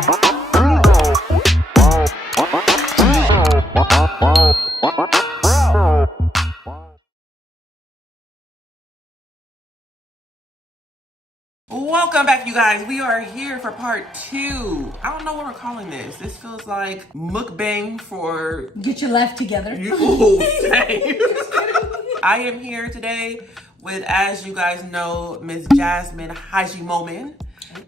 Welcome back, you guys. We are here for part 2. I don't know what we're calling this. This feels like mukbang for... Get your life together. Same. I am here today with, as you guys know, Ms. Jasmine Hajimomen,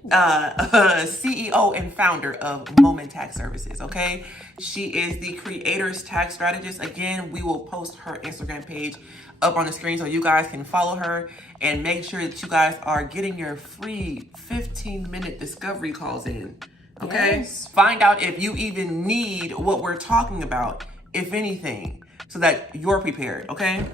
CEO and founder of Moment Tax Services, okay? She is the Creators Tax Strategist. Again, we will post her Instagram page up on the screen so you guys can follow her and make sure that you guys are getting your free 15-minute discovery calls in, okay? Yes. Find out if you even need what we're talking about, if anything, so that you're prepared, okay?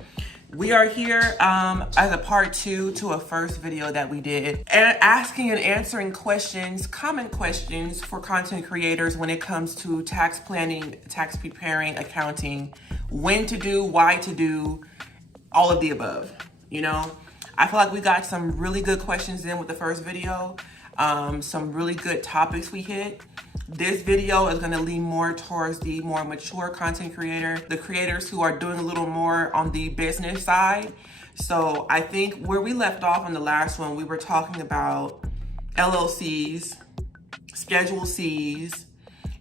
We are here as a part 2 to a first video that we did, and asking and answering questions, common questions for content creators when it comes to tax planning, tax preparing, accounting, when to do, why to do, all of the above, you know? I feel like we got some really good questions in with the first video, some really good topics we hit. This video is gonna lean more towards the more mature content creator, the creators who are doing a little more on the business side. So I think where we left off on the last one, we were talking about LLCs, Schedule Cs,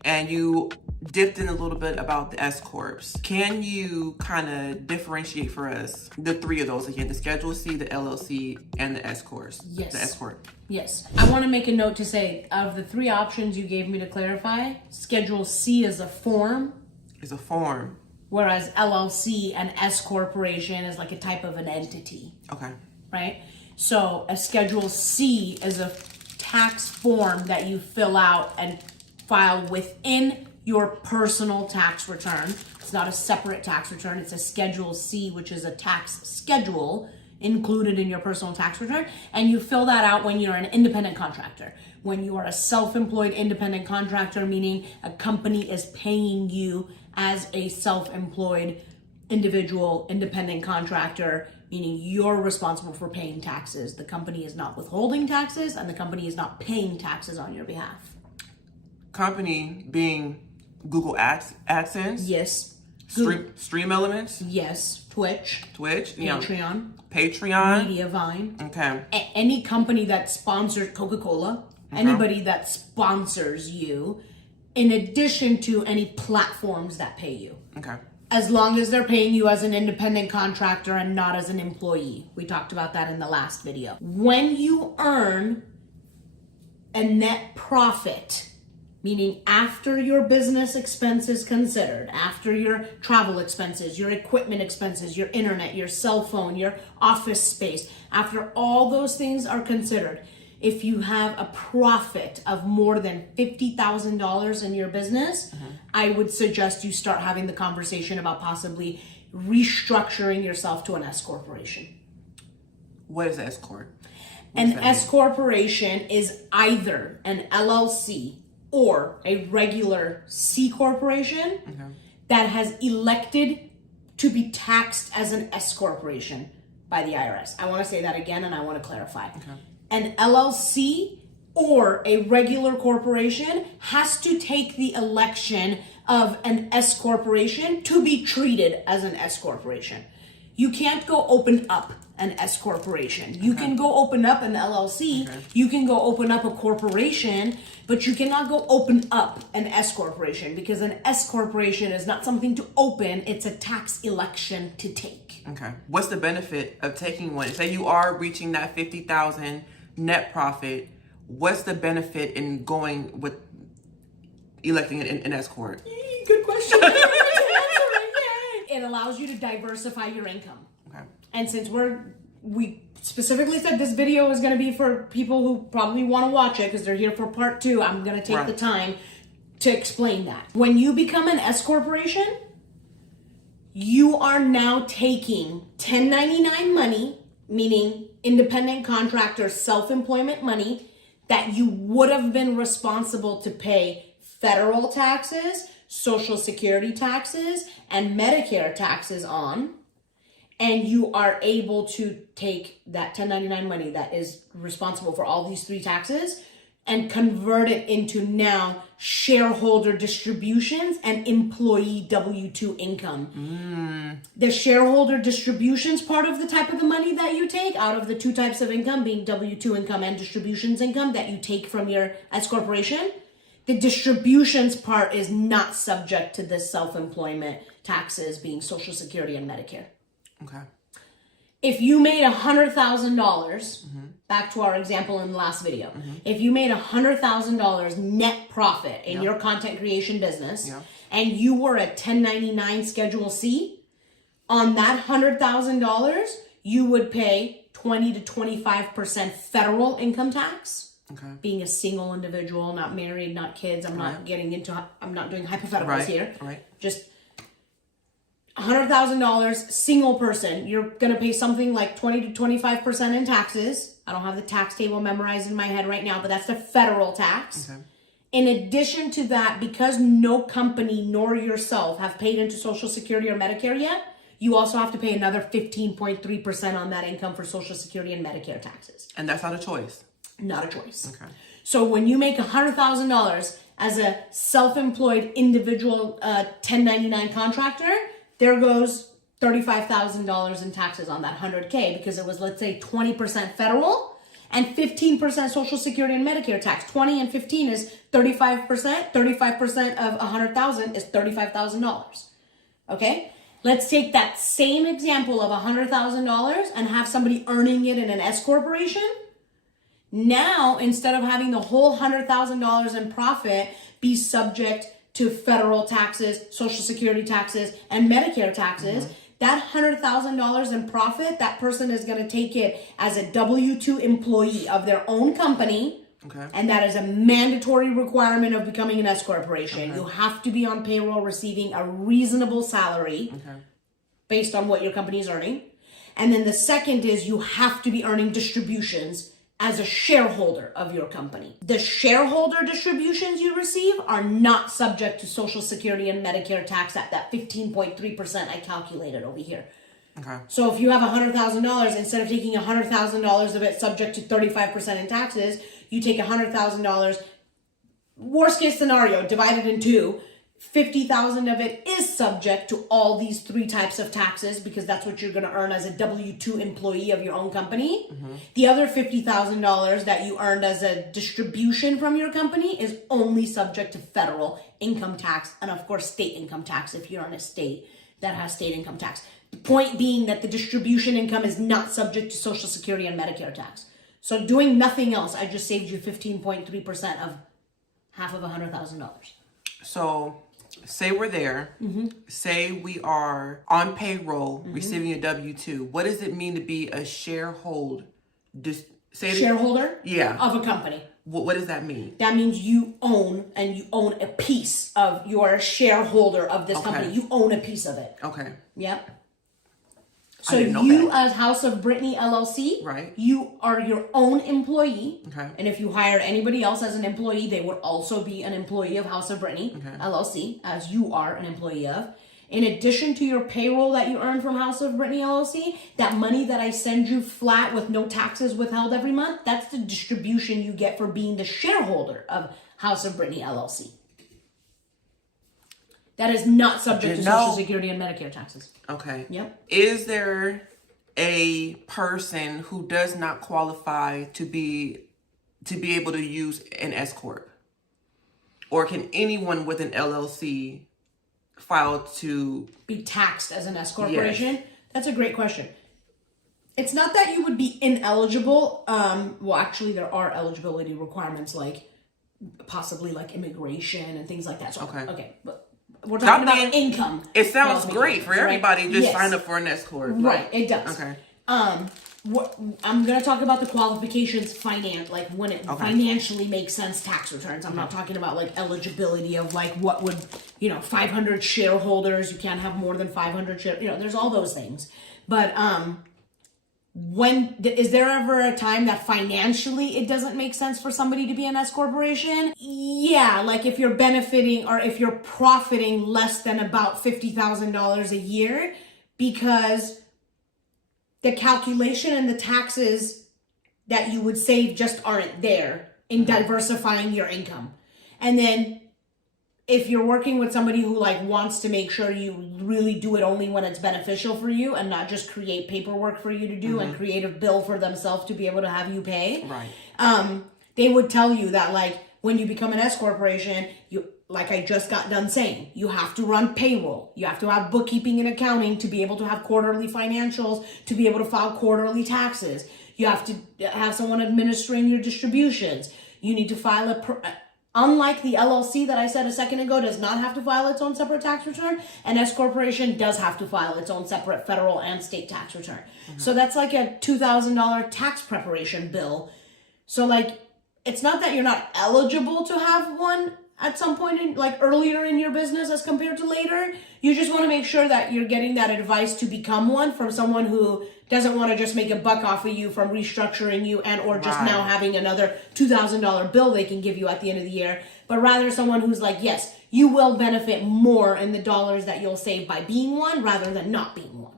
and you dipped in a little bit about the S Corps. Can you kind of differentiate for us the 3 of those again, the Schedule C, the LLC, and the S Corps? Yes. The S Corp. Yes. I want to make a note to say, of the 3 options you gave me to clarify, Schedule C is a form. Is a form. Whereas LLC and S Corporation is like a type of an entity. Okay. Right? So a Schedule C is a tax form that you fill out and file within your personal tax return. It's not a separate tax return. It's a Schedule C, which is a tax schedule included in your personal tax return. And you fill that out when you're an independent contractor. When you are a self-employed independent contractor, meaning a company is paying you as a self-employed individual independent contractor, meaning you're responsible for paying taxes. The company is not withholding taxes and the company is not paying taxes on your behalf. Company being Google AdSense? Yes. Stream Elements? Yes. Twitch. Patreon? Mediavine. Okay. Any company that sponsors Coca-Cola, anybody that sponsors you, in addition to any platforms that pay you. Okay. As long as they're paying you as an independent contractor and not as an employee. We talked about that in the last video. When you earn a net profit, meaning after your business expenses considered, after your travel expenses, your equipment expenses, your internet, your cell phone, your office space, after all those things are considered, if you have a profit of more than $50,000 in your business, I would suggest you start having the conversation about possibly restructuring yourself to an S corporation. What is S Corp? An S corporation is either an LLC or a regular C corporation that has elected to be taxed as an S corporation by the IRS. I want to say that again and I want to clarify. An LLC or a regular corporation has to take the election of an S corporation to be treated as an S corporation. You can't go open up an S corporation. You can go open up an LLC. You can go open up a corporation, but you cannot go open up an S corporation because an S corporation is not something to open. It's a tax election to take. Okay. What's the benefit of taking one? Say you are reaching that 50,000 net profit. What's the benefit in going with electing an S corp? Good question. It allows you to diversify your income. Okay. And since we specifically said this video is going to be for people who probably want to watch it because they're here for part 2, I'm going to take the time to explain that. When you become an S corporation, you are now taking 1099 money, meaning independent contractor self-employment money that you would have been responsible to pay federal taxes, Social Security taxes, and Medicare taxes on, and you are able to take that 1099 money that is responsible for all these 3 taxes and convert it into now shareholder distributions and employee W-2 income. The shareholder distributions part of the type of the money that you take out of the two types of income, being W-2 income and distributions income that you take from your S corporation, the distributions part is not subject to the self-employment taxes, being Social Security and Medicare. Okay. If you made $100,000, back to our example in the last video, if you made $100,000 net profit in your content creation business, and you were a 1099 Schedule C, on that $100,000, you would pay 20 to 25% federal income tax. Okay. Being a single individual, not married, not kids. I'm not getting into, I'm not doing hypotheticals here. Right. Just $100,000, single person, you're going to pay something like 20 to 25% in taxes. I don't have the tax table memorized in my head right now, but that's the federal tax. Okay. In addition to that, because no company nor yourself have paid into Social Security or Medicare yet, you also have to pay another 15.3% on that income for Social Security and Medicare taxes. And that's not a choice. Not a choice. Okay. So when you make $100,000 as a self-employed individual 1099 contractor, there goes $35,000 in taxes on that 100K, because it was, let's say, 20% federal and 15% Social Security and Medicare tax. 20 and 15 is 35%. 35% of 100,000 is $35,000. Okay? Let's take that same example of $100,000 and have somebody earning it in an S corporation. Now, instead of having the whole $100,000 in profit be subject to federal taxes, Social Security taxes, and Medicare taxes, that $100,000 in profit, that person is going to take it as a W-2 employee of their own company. Okay. And that is a mandatory requirement of becoming an S corporation. You have to be on payroll receiving a reasonable salary based on what your company is earning. And then the second is you have to be earning distributions as a shareholder of your company. The shareholder distributions you receive are not subject to Social Security and Medicare tax at that 15.3% I calculated over here. Okay. So if you have $100,000, instead of taking $100,000 of it subject to 35% in taxes, you take $100,000, worst case scenario, divided in two, 50,000 of it is subject to all these three types of taxes, because that's what you're going to earn as a W-2 employee of your own company. The other $50,000 that you earned as a distribution from your company is only subject to federal income tax and, of course, state income tax if you're in a state that has state income tax. The point being that the distribution income is not subject to Social Security and Medicare tax. So doing nothing else, I just saved you 15.3% of half of $100,000. So say we're there, say we are on payroll, receiving a W-2. What does it mean to be a shareholder? Shareholder of a company. What does that mean? That means you own a piece of, you are a shareholder of this company. You own a piece of it. Okay. Yep. So you, as House of Britani LLC, right, you are your own employee. Okay. And if you hired anybody else as an employee, they would also be an employee of House of Britani LLC, as you are an employee of. In addition to your payroll that you earn from House of Britani LLC, that money that I send you flat with no taxes withheld every month, that's the distribution you get for being the shareholder of House of Britani LLC. That is not subject to Social Security and Medicare taxes. Okay. Yep. Is there a person who does not qualify to be able to use an S corp, or can anyone with an LLC file to be taxed as an S corporation? Yes. That's a great question. It's not that you would be ineligible. Well, actually, there are eligibility requirements, like possibly like immigration and things like that. So, okay, but we're talking about income. It sounds great for everybody. Right? Just sign up for an S corp. Right, it does. Okay. I'm going to talk about the qualifications, like when it financially makes sense, tax returns. I'm not talking about like eligibility of like what would, 500 shareholders. You can't have more than 500 shares. There's all those things. But is there ever a time that financially it doesn't make sense for somebody to be an S corporation? Yeah, like if you're benefiting or if you're profiting less than about $50,000 a year, because the calculation and the taxes that you would save just aren't there in diversifying your income. And then if you're working with somebody who like wants to make sure you really do it only when it's beneficial for you and not just create paperwork for you to do and create a bill for themselves to be able to have you pay. Right. They would tell you that like when you become an S corporation, you, like I just got done saying, you have to run payroll. You have to have bookkeeping and accounting to be able to have quarterly financials, to be able to file quarterly taxes. You have to have someone administering your distributions. You need to file unlike the LLC that I said a second ago does not have to file its own separate tax return, an S corporation does have to file its own separate federal and state tax return. So that's like a $2,000 tax preparation bill. So like, it's not that you're not eligible to have one at some point in like earlier in your business as compared to later. You just want to make sure that you're getting that advice to become one from someone who doesn't want to just make a buck off of you from restructuring you and or just now having another $2,000 bill they can give you at the end of the year, but rather someone who's like, yes, you will benefit more in the dollars that you'll save by being one rather than not being one,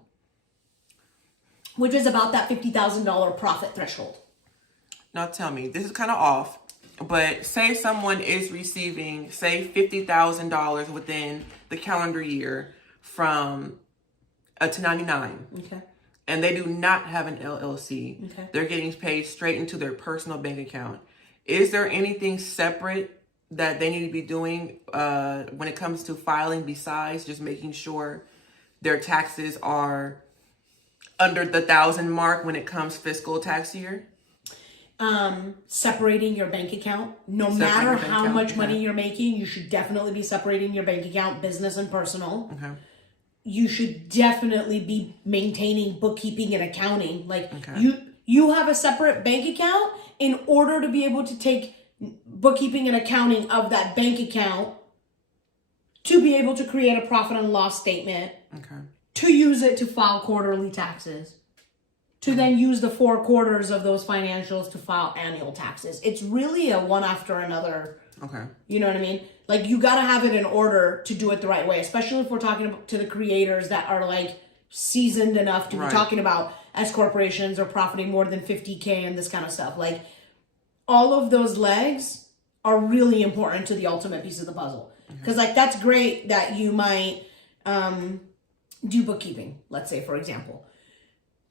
which is about that $50,000 profit threshold. Now tell me, this is kind of off, but say someone is receiving, say, $50,000 within the calendar year from a 1099. Okay. And they do not have an LLC. Okay. They're getting paid straight into their personal bank account. Is there anything separate that they need to be doing when it comes to filing besides just making sure their taxes are under the 1,000 mark when it comes fiscal tax year? Separating your bank account. No matter how much money you're making, you should definitely be separating your bank account, business and personal. Okay. You should definitely be maintaining bookkeeping and accounting. Like Okay. you have a separate bank account in order to be able to take bookkeeping and accounting of that bank account to be able to create a profit and loss statement. Okay. To use it to file quarterly taxes. To then use the 4 quarters of those financials to file annual taxes. It's really a one after another. Okay. You know what I mean? Like you gotta have it in order to do it the right way, especially if we're talking to the creators that are like seasoned enough to be talking about S corporations or profiting more than 50K and this kind of stuff. Like all of those legs are really important to the ultimate piece of the puzzle. Because like that's great that you might do bookkeeping, let's say for example.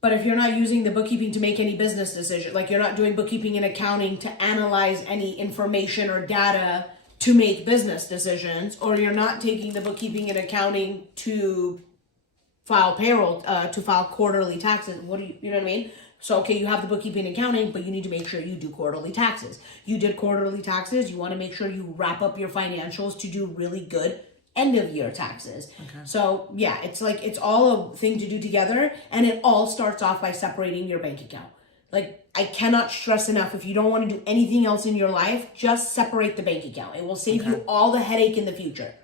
But if you're not using the bookkeeping to make any business decision, like you're not doing bookkeeping and accounting to analyze any information or data to make business decisions, or you're not taking the bookkeeping and accounting to file payroll, to file quarterly taxes, you know what I mean? So, okay, you have the bookkeeping and accounting, but you need to make sure you do quarterly taxes. You did quarterly taxes, you want to make sure you wrap up your financials to do really good end of year taxes. Okay. So yeah, it's like, it's all a thing to do together, and it all starts off by separating your bank account. Like I cannot stress enough, if you don't want to do anything else in your life, just separate the bank account. It will save you all the headache in the future.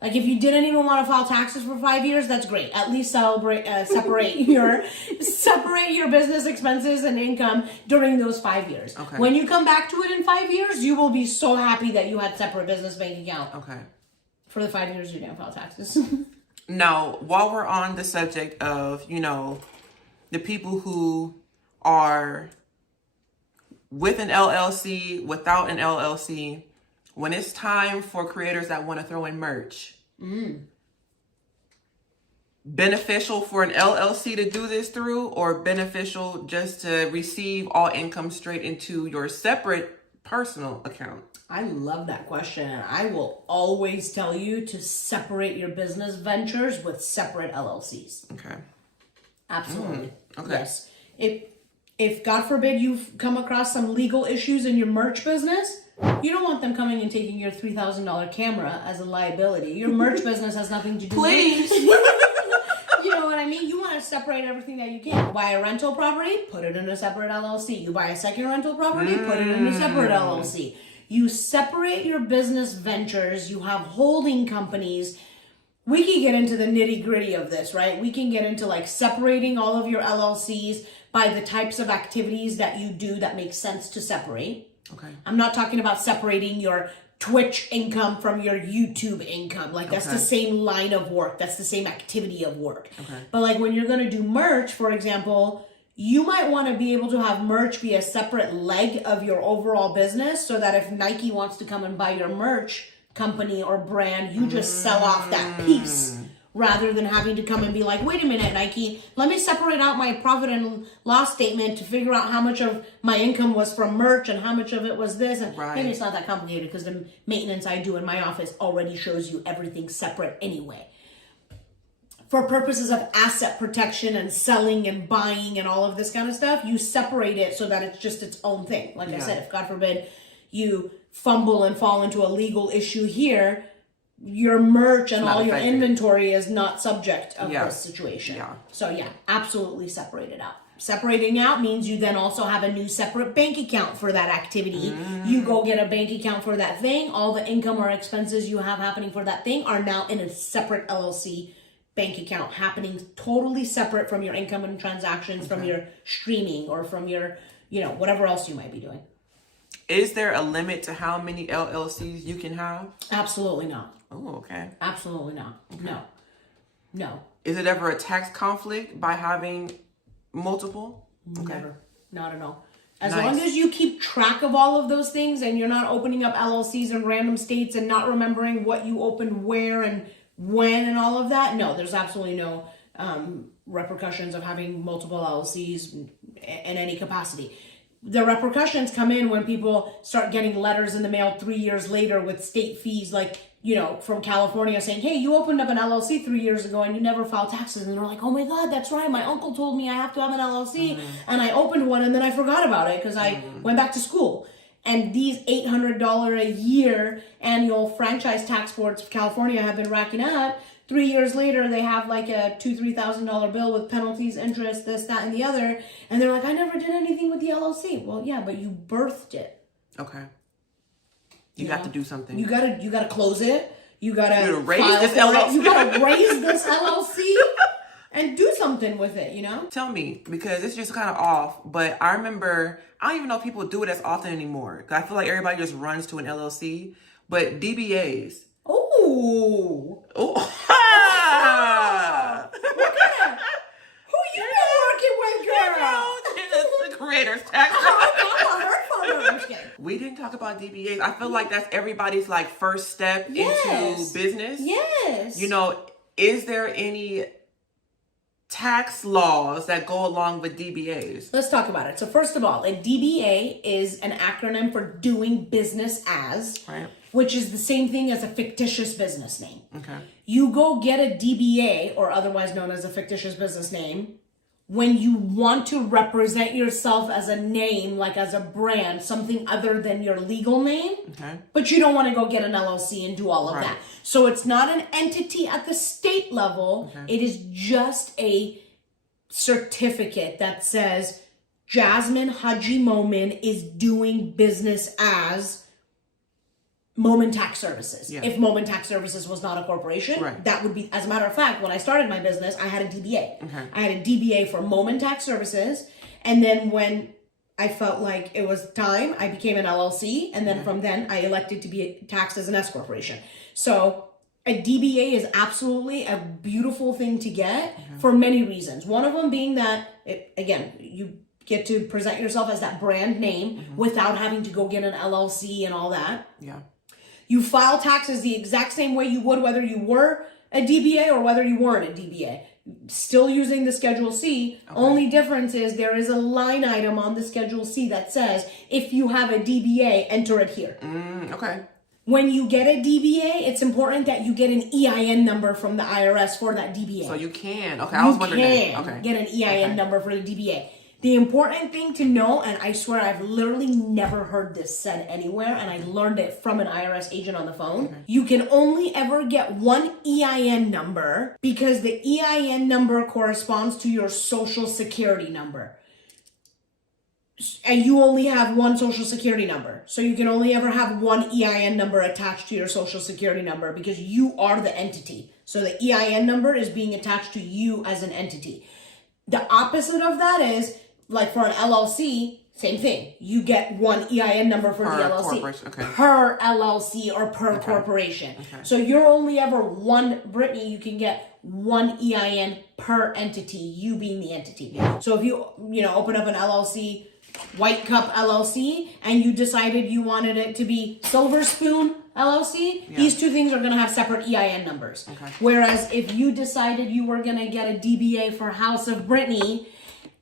Like if you didn't even want to file taxes for 5 years, that's great. At least separate your business expenses and income during those 5 years. Okay. When you come back to it in 5 years, you will be so happy that you had separate business bank account. Okay. For the 5 years you didn't file taxes. Now, while we're on the subject of, you know, the people who are with an LLC, without an LLC, when it's time for creators that want to throw in merch, beneficial for an LLC to do this through, or beneficial just to receive all income straight into your separate personal account? I love that question. And I will always tell you to separate your business ventures with separate LLCs. Okay. Absolutely. Okay. Yes. If God forbid you've come across some legal issues in your merch business, you don't want them coming and taking your $3,000 camera as a liability. Your merch business has nothing to do Please. with it. You know what I mean? You want to separate everything that you can. Buy a rental property, put it in a separate LLC. You buy a second rental property, put it in a separate LLC. You separate your business ventures. You have holding companies. We can get into the nitty gritty of this, right? We can get into like separating all of your LLCs by the types of activities that you do that make sense to separate. Okay. I'm not talking about separating your Twitch income from your YouTube income. Like that's the same line of work. That's the same activity of work. Okay. But like when you're going to do merch, for example, You might want to be able to have merch be a separate leg of your overall business so that if Nike wants to come and buy your merch company or brand, you just sell off that piece rather than having to come and be like, wait a minute, Nike, let me separate out my profit and loss statement to figure out how much of my income was from merch and how much of it was this. And maybe it's not that complicated because the maintenance I do in my office already shows you everything separate anyway. For purposes of asset protection and selling and buying and all of this kind of stuff, you separate it so that it's just its own thing. Like I said, if God forbid you fumble and fall into a legal issue here, your merch and all your inventory is not subject of this situation. So absolutely separate it out. Separating out means you then also have a new separate bank account for that activity. You go get a bank account for that thing. All the income or expenses you have happening for that thing are now in a separate LLC bank account, happening totally separate from your income and transactions, from your streaming or from your, whatever else you might be doing. Is there a limit to how many LLCs you can have? Absolutely not. Oh, okay. Absolutely not. Okay. No. Is it ever a tax conflict by having multiple? Never. Not at all. As long as you keep track of all of those things and you're not opening up LLCs in random states and not remembering what you opened where and when and all of that, no, there's absolutely no repercussions of having multiple LLCs in any capacity. The repercussions come in when people start getting letters in the mail 3 years later with state fees, like, from California saying, hey, you opened up an LLC 3 years ago and you never filed taxes. And they're like, oh my God, that's right. My uncle told me I have to have an LLC. And I opened one and then I forgot about it because I went back to school. And these $800 a year annual franchise tax boards of California have been racking up. 3 years later, they have like a $2,000-$3,000 bill with penalties, interest, this, that, and the other. And they're like, I never did anything with the LLC. Well, yeah, but you birthed it. Okay. You got to do something. You gotta close it. You gotta raise this LLC. You gotta raise this LLC and do something with it, Tell me, because it's just kind of off, but I remember, I don't even know if people do it as often anymore. Because I feel like everybody just runs to an LLC. But DBAs. Oh. Who you been working with, girl? The creators tax. We didn't talk about DBAs. I feel like that's everybody's first step into business. Yes. Is there any tax laws that go along with DBAs? Let's talk about it. So first of all, a DBA is an acronym for doing business as, which is the same thing as a fictitious business name. Okay. You go get a DBA, or otherwise known as a fictitious business name, when you want to represent yourself as a name, like as a brand, something other than your legal name, but you don't want to go get an LLC and do all of that. So it's not an entity at the state level. It is just a certificate that says Jasmine Haji Momin is doing business as Momin Tax Services. If Momin Tax Services was not a corporation, that would be, as a matter of fact, when I started my business, I had a DBA. I had a DBA for Momin Tax Services. And then when I felt like it was time, I became an LLC. And then from then, I elected to be taxed as an S corporation. So a DBA is absolutely a beautiful thing to get for many reasons. One of them being that, you get to present yourself as that brand name without having to go get an LLC and all that. You file taxes the exact same way you would whether you were a DBA or whether you weren't a DBA. Still using the Schedule C. Only difference is there is a line item on the Schedule C that says, if you have a DBA, enter it here. When you get a DBA, it's important that you get an EIN number from the IRS for that DBA. So you can. I was wondering that. Get an EIN number for the DBA. The important thing to know, and I swear I've literally never heard this said anywhere, and I learned it from an IRS agent on the phone. You can only ever get one EIN number because the EIN number corresponds to your social security number. And you only have one social security number. So you can only ever have one EIN number attached to your social security number because you are the entity. So the EIN number is being attached to you as an entity. The opposite of that is, like for an LLC, Same thing. You get one EIN number for the LLC. Okay. Per LLC or per corporation. Okay. So you're only ever one, Brittany, you can get one EIN per entity, you being the entity. So if you open up an LLC, White Cup LLC, and you decided you wanted it to be Silver Spoon LLC, these two things are going to have separate EIN numbers. Okay. Whereas if you decided you were going to get a DBA for House of Britani,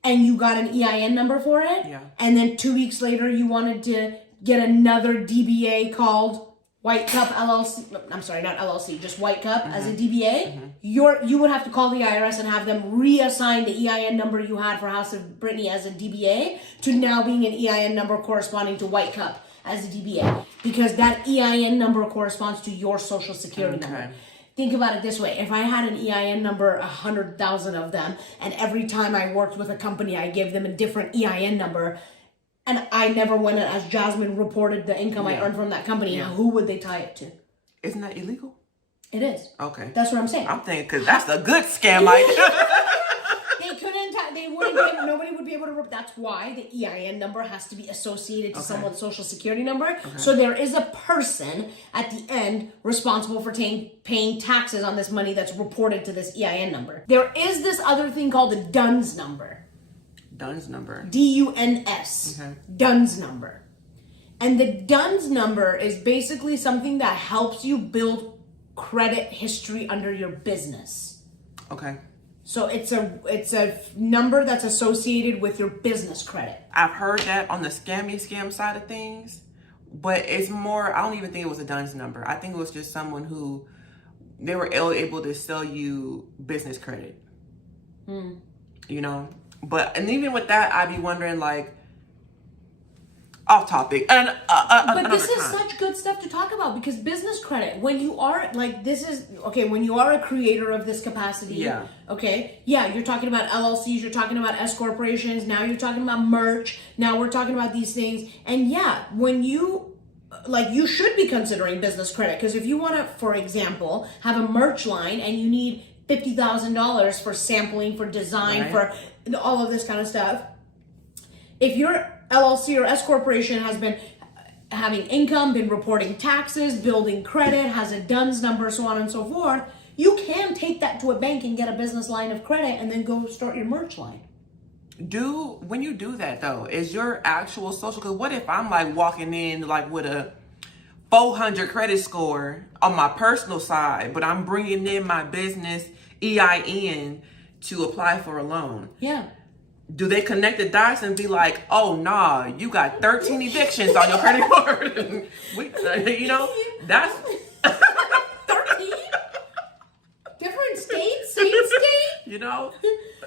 and you got an EIN number for it, and then 2 weeks later you wanted to get another DBA called White Cup LLC, I'm sorry, not LLC, just White Cup as a DBA, you would have to call the IRS and have them reassign the EIN number you had for House of Britani as a DBA to now being an EIN number corresponding to White Cup as a DBA, because that EIN number corresponds to your social security number. Think about it this way. If I had an EIN number, 100,000 of them, and every time I worked with a company, I gave them a different EIN number, and I never went in as Jasmine reported the income I earned from that company, who would they tie it to? Isn't that illegal? It is. Okay. That's what I'm saying. I'm thinking, because that's a good scam idea. Nobody would be able to, that's why the EIN number has to be associated to someone's social security number. So there is a person at the end responsible for paying taxes on this money that's reported to this EIN number. There is this other thing called the DUNS number. DUNS number. DUNS. DUNS number. And the DUNS number is basically something that helps you build credit history under your business. Okay. So it's a number that's associated with your business credit. I've heard that on the scam side of things, but it's more, I don't even think it was a DUNS number. I think it was just someone who, they were able to sell you business credit. You know? And even with that, I'd be wondering, like, off topic. And but this is such good stuff to talk about, because business credit, when you are when you are a creator of this capacity, you're talking about LLCs, you're talking about S corporations, now you're talking about merch, now we're talking about these things, and when you should be considering business credit, because if you want to, for example, have a merch line and you need $50,000 for sampling, for design, for all of this kind of stuff, if your LLC or S corporation has been having income, been reporting taxes, building credit, has a DUNS number, so on and so forth, you can take that to a bank and get a business line of credit and then go start your merch line. When you do that though, is your actual social, because what if I'm like walking in like with a 400 credit score on my personal side, but I'm bringing in my business EIN to apply for a loan? Do they connect the dots and be like, oh, nah, you got 13 evictions on your credit card? That's... 13? Different states? Same state?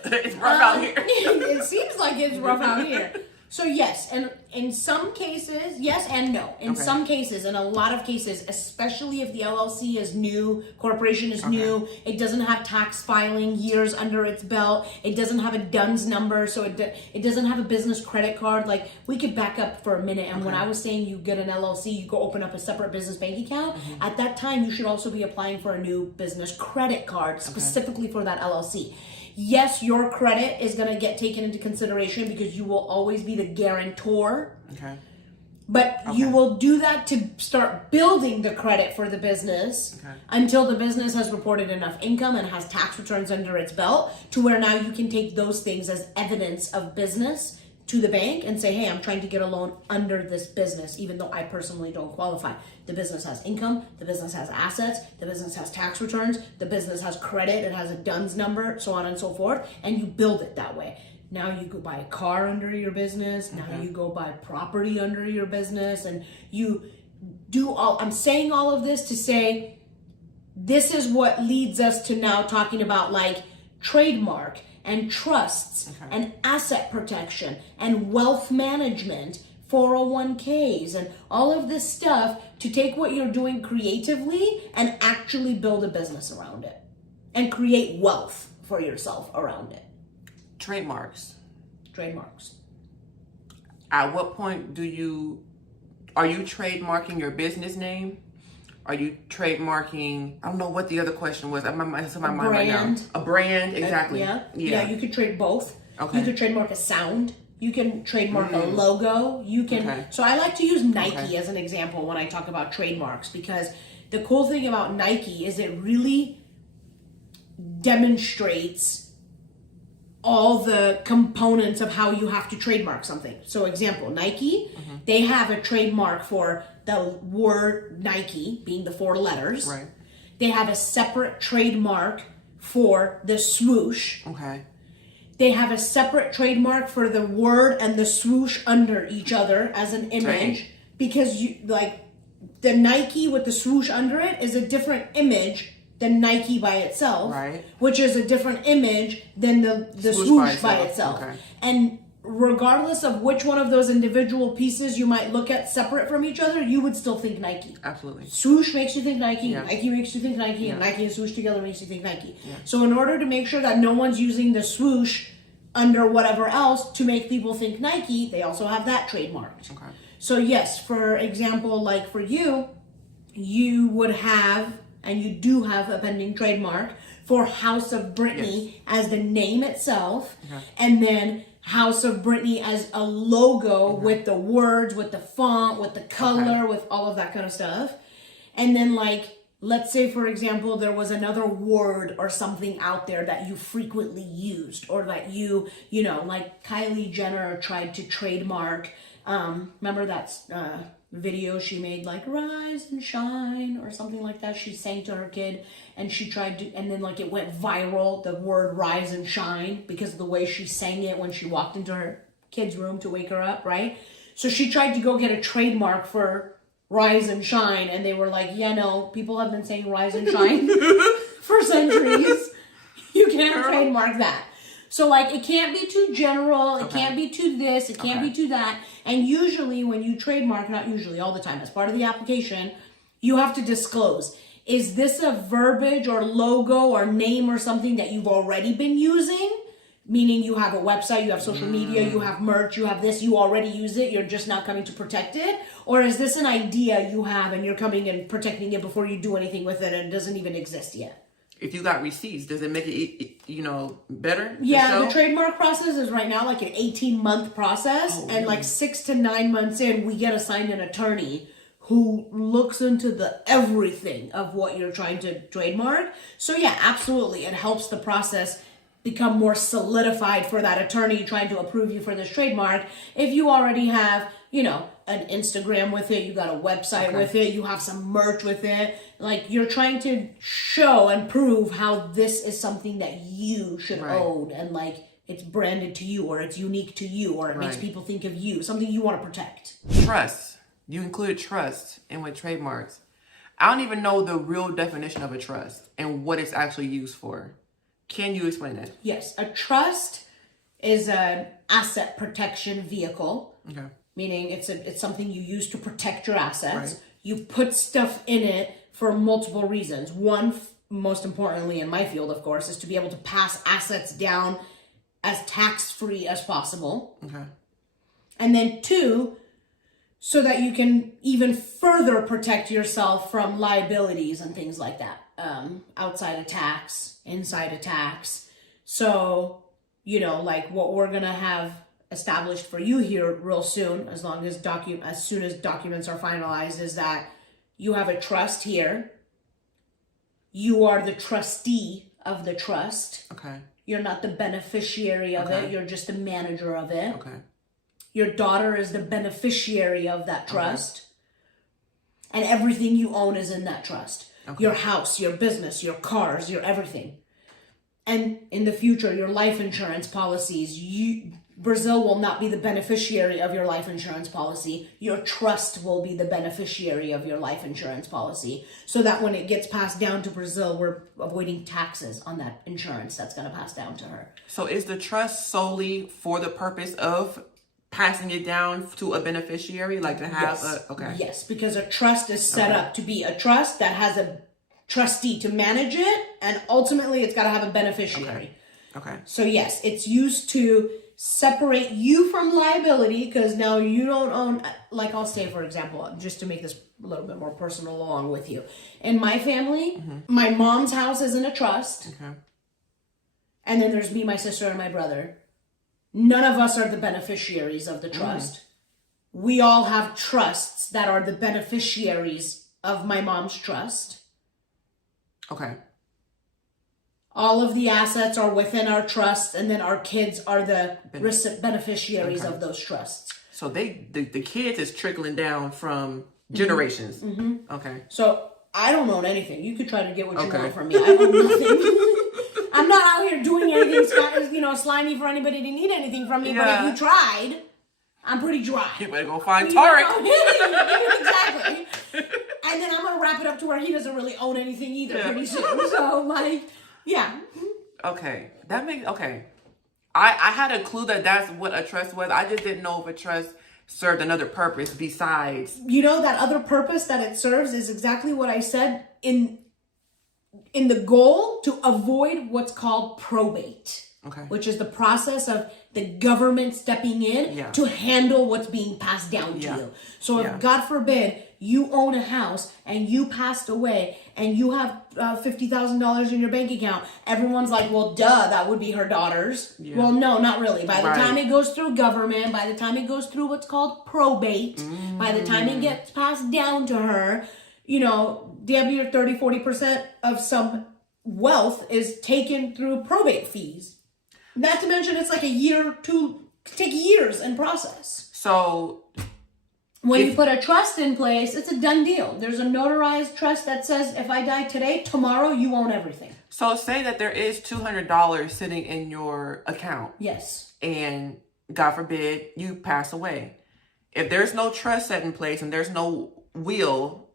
It's rough out here. It seems like it's rough out here. So yes, and in some cases, yes and no. In some cases, in a lot of cases, especially if the LLC is new, corporation is new, it doesn't have tax filing years under its belt, it doesn't have a DUNS number, so it doesn't have a business credit card. Like, we could back up for a minute, and when I was saying you get an LLC, you go open up a separate business bank account, at that time you should also be applying for a new business credit card specifically for that LLC. Yes, your credit is going to get taken into consideration because you will always be the guarantor. But you will do that to start building the credit for the business until the business has reported enough income and has tax returns under its belt to where now you can take those things as evidence of business to the bank and say, hey, I'm trying to get a loan under this business, even though I personally don't qualify. The business has income, the business has assets, the business has tax returns, the business has credit, it has a DUNS number, so on and so forth, and you build it that way. Now you go buy a car under your business, now you go buy property under your business, and you do I'm saying all of this to say, this is what leads us to now talking about like trademark and trusts and asset protection and wealth management, 401ks, and all of this stuff to take what you're doing creatively and actually build a business around it and create wealth for yourself around it. Trademarks. At what point are you trademarking your business name? Are you trademarking, I don't know what the other question was. It's in my mind right now. A brand, exactly. Yeah, you could trade both. You could trademark a sound. You can trademark a logo. You can. Okay. So I like to use Nike as an example when I talk about trademarks, because the cool thing about Nike is it really demonstrates all the components of how you have to trademark something. So example, Nike, they have a trademark for the word Nike, being the 4 letters. Right. They have a separate trademark for the swoosh. Okay. They have a separate trademark for the word and the swoosh under each other as an image. Dang. Because you like the Nike with the swoosh under it is a different image than Nike by itself, Right. which is a different image than the swoosh by itself. Okay. And regardless of which one of those individual pieces you might look at separate from each other, you would still think Nike. Absolutely. Swoosh makes you think Nike, Yeah. Nike makes you think Nike, and Yeah. Nike and swoosh together makes you think Nike. Yeah. So in order to make sure that no one's using the swoosh under whatever else to make people think Nike, they also have that trademarked. Okay. So yes, for example, like for you, you would have, and you do have a pending trademark for House of Britani as the name itself, and then House of Britani as a logo with the words, with the font, with the color, with all of that kind of stuff. And then like, let's say for example, there was another word or something out there that you frequently used, or that you know, like Kylie Jenner tried to trademark, remember that video she made, like Rise and Shine or something like that? She sang to her kid and she tried to, and then like it went viral, the word Rise and Shine, because of the way she sang it when she walked into her kid's room to wake her up, right? So she tried to go get a trademark for Rise and Shine, and they were like, yeah, no, people have been saying Rise and Shine for centuries. You can't trademark that. So like, it can't be too general, it can't be too this, it can't be too that. And usually when you trademark, not usually, all the time, as part of the application, you have to disclose, is this a verbiage or logo or name or something that you've already been using? Meaning you have a website, you have social media, you have merch, you have this, you already use it, you're just now coming to protect it? Or is this an idea you have and you're coming and protecting it before you do anything with it and it doesn't even exist yet? If you got receipts, does it make it, better? Yeah, the trademark process is right now like an 18-month process. And like 6 to 9 months in, we get assigned an attorney who looks into the everything of what you're trying to trademark. So yeah, absolutely. It helps the process become more solidified for that attorney trying to approve you for this trademark. If you already have, an Instagram with it, you got a website with it, you have some merch with it, like you're trying to show and prove how this is something that you should own, and like it's branded to you, or it's unique to you, or it makes people think of you, something you want to protect. Trust. You included trust in with trademarks. I don't even know the real definition of a trust and what it's actually used for. Can you explain that? Yes, a trust is an asset protection vehicle. Okay. Meaning it's something you use to protect your assets. Right. You put stuff in it for multiple reasons. One, most importantly in my field, of course, is to be able to pass assets down as tax-free as possible. Okay. And then 2, so that you can even further protect yourself from liabilities and things like that. Outside of tax, inside of tax. So, like what we're going to have established for you here real soon, as soon as documents are finalized, is that you have a trust here. You are the trustee of the trust. Okay. You're not the beneficiary of it. You're just the manager of it. Okay. Your daughter is the beneficiary of that trust. And everything you own is in that trust. Okay. Your house, your business, your cars, your everything. And in the future, your life insurance policies, Brazil will not be the beneficiary of your life insurance policy. Your trust will be the beneficiary of your life insurance policy. So that when it gets passed down to Brazil, we're avoiding taxes on that insurance that's going to pass down to her. So is the trust solely for the purpose of passing it down to a beneficiary, like to have Yes, because a trust is set up to be a trust that has a trustee to manage it, and ultimately it's got to have a beneficiary. Okay. So yes, it's used to separate you from liability, because now you don't own, like I'll say, for example, just to make this a little bit more personal along with you. In my family, my mom's house is in a trust. Okay. And then there's me, my sister, and my brother. None of us are the beneficiaries of the trust. We all have trusts that are the beneficiaries of my mom's trust. Okay. All of the assets are within our trust, and then our kids are the beneficiaries of those trusts. So the kids is trickling down from generations. Okay. So I don't own anything. You could try to get what you want from me. I own nothing. I'm not out here doing anything, slimy for anybody to need anything from me. But if you tried, I'm pretty dry. You better go find Tarek. Exactly. And then I'm gonna wrap it up to where he doesn't really own anything either pretty soon. So yeah. Okay. I had a clue that that's what a trust was. I just didn't know if a trust served another purpose besides. That other purpose that it serves is exactly what I said in the goal to avoid what's called probate. Okay. Which is the process of the government stepping in to handle what's being passed down to you. So if God forbid you own a house and you passed away and you have $50,000 in your bank account, everyone's like, well, duh, that would be her daughter's. Yeah. Well, no, not really. By the time it goes through government, by the time it goes through what's called probate, by the time it gets passed down to her, damn near 30-40% of some wealth is taken through probate fees. Not to mention it's like a year or two, take years in process. So when you put a trust in place, it's a done deal. There's a notarized trust that says if I die today, tomorrow you own everything. So say that there is $200 sitting in your account. Yes. And God forbid you pass away. If there's no trust set in place and there's no will,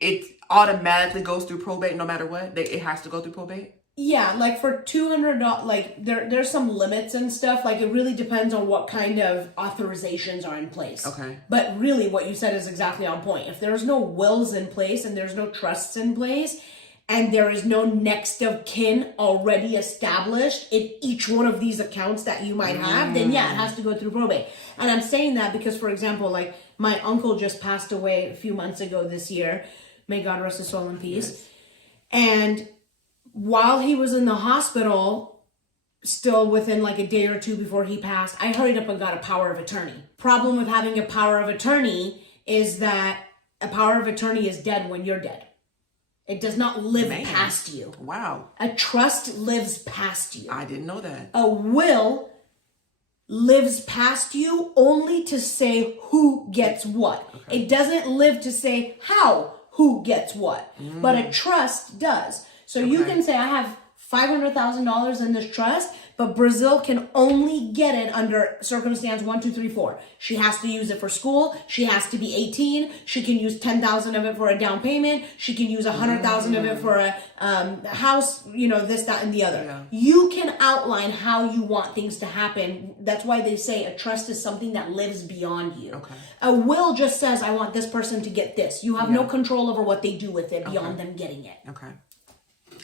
it automatically goes through probate no matter what? It has to go through probate? Yeah, like for $200, there's some limits and stuff. Like it really depends on what kind of authorizations are in place. Okay. But really what you said is exactly on point. If there's no wills in place and there's no trusts in place and there is no next of kin already established in each one of these accounts that you might have, then it has to go through probate. And I'm saying that because, for example, like my uncle just passed away a few months ago this year. May God rest his soul in peace. Yes. And while he was in the hospital, still within like a day or two before he passed, I hurried up and got a power of attorney. Problem with having a power of attorney is that a power of attorney is dead when you're dead. It does not live past you. Wow. A trust lives past you. I didn't know that. A will lives past you only to say who gets what. Okay. It doesn't live to say who gets what. But a trust does. So you can say, I have $500,000 in this trust, but Brazil can only get it under circumstance 1, 2, 3, 4. She has to use it for school. She has to be 18. She can use 10,000 of it for a down payment. She can use 100,000 of it for a house, this, that, and the other. Yeah. You can outline how you want things to happen. That's why they say a trust is something that lives beyond you. Okay. A will just says, I want this person to get this. You have no control over what they do with it beyond them getting it. Okay.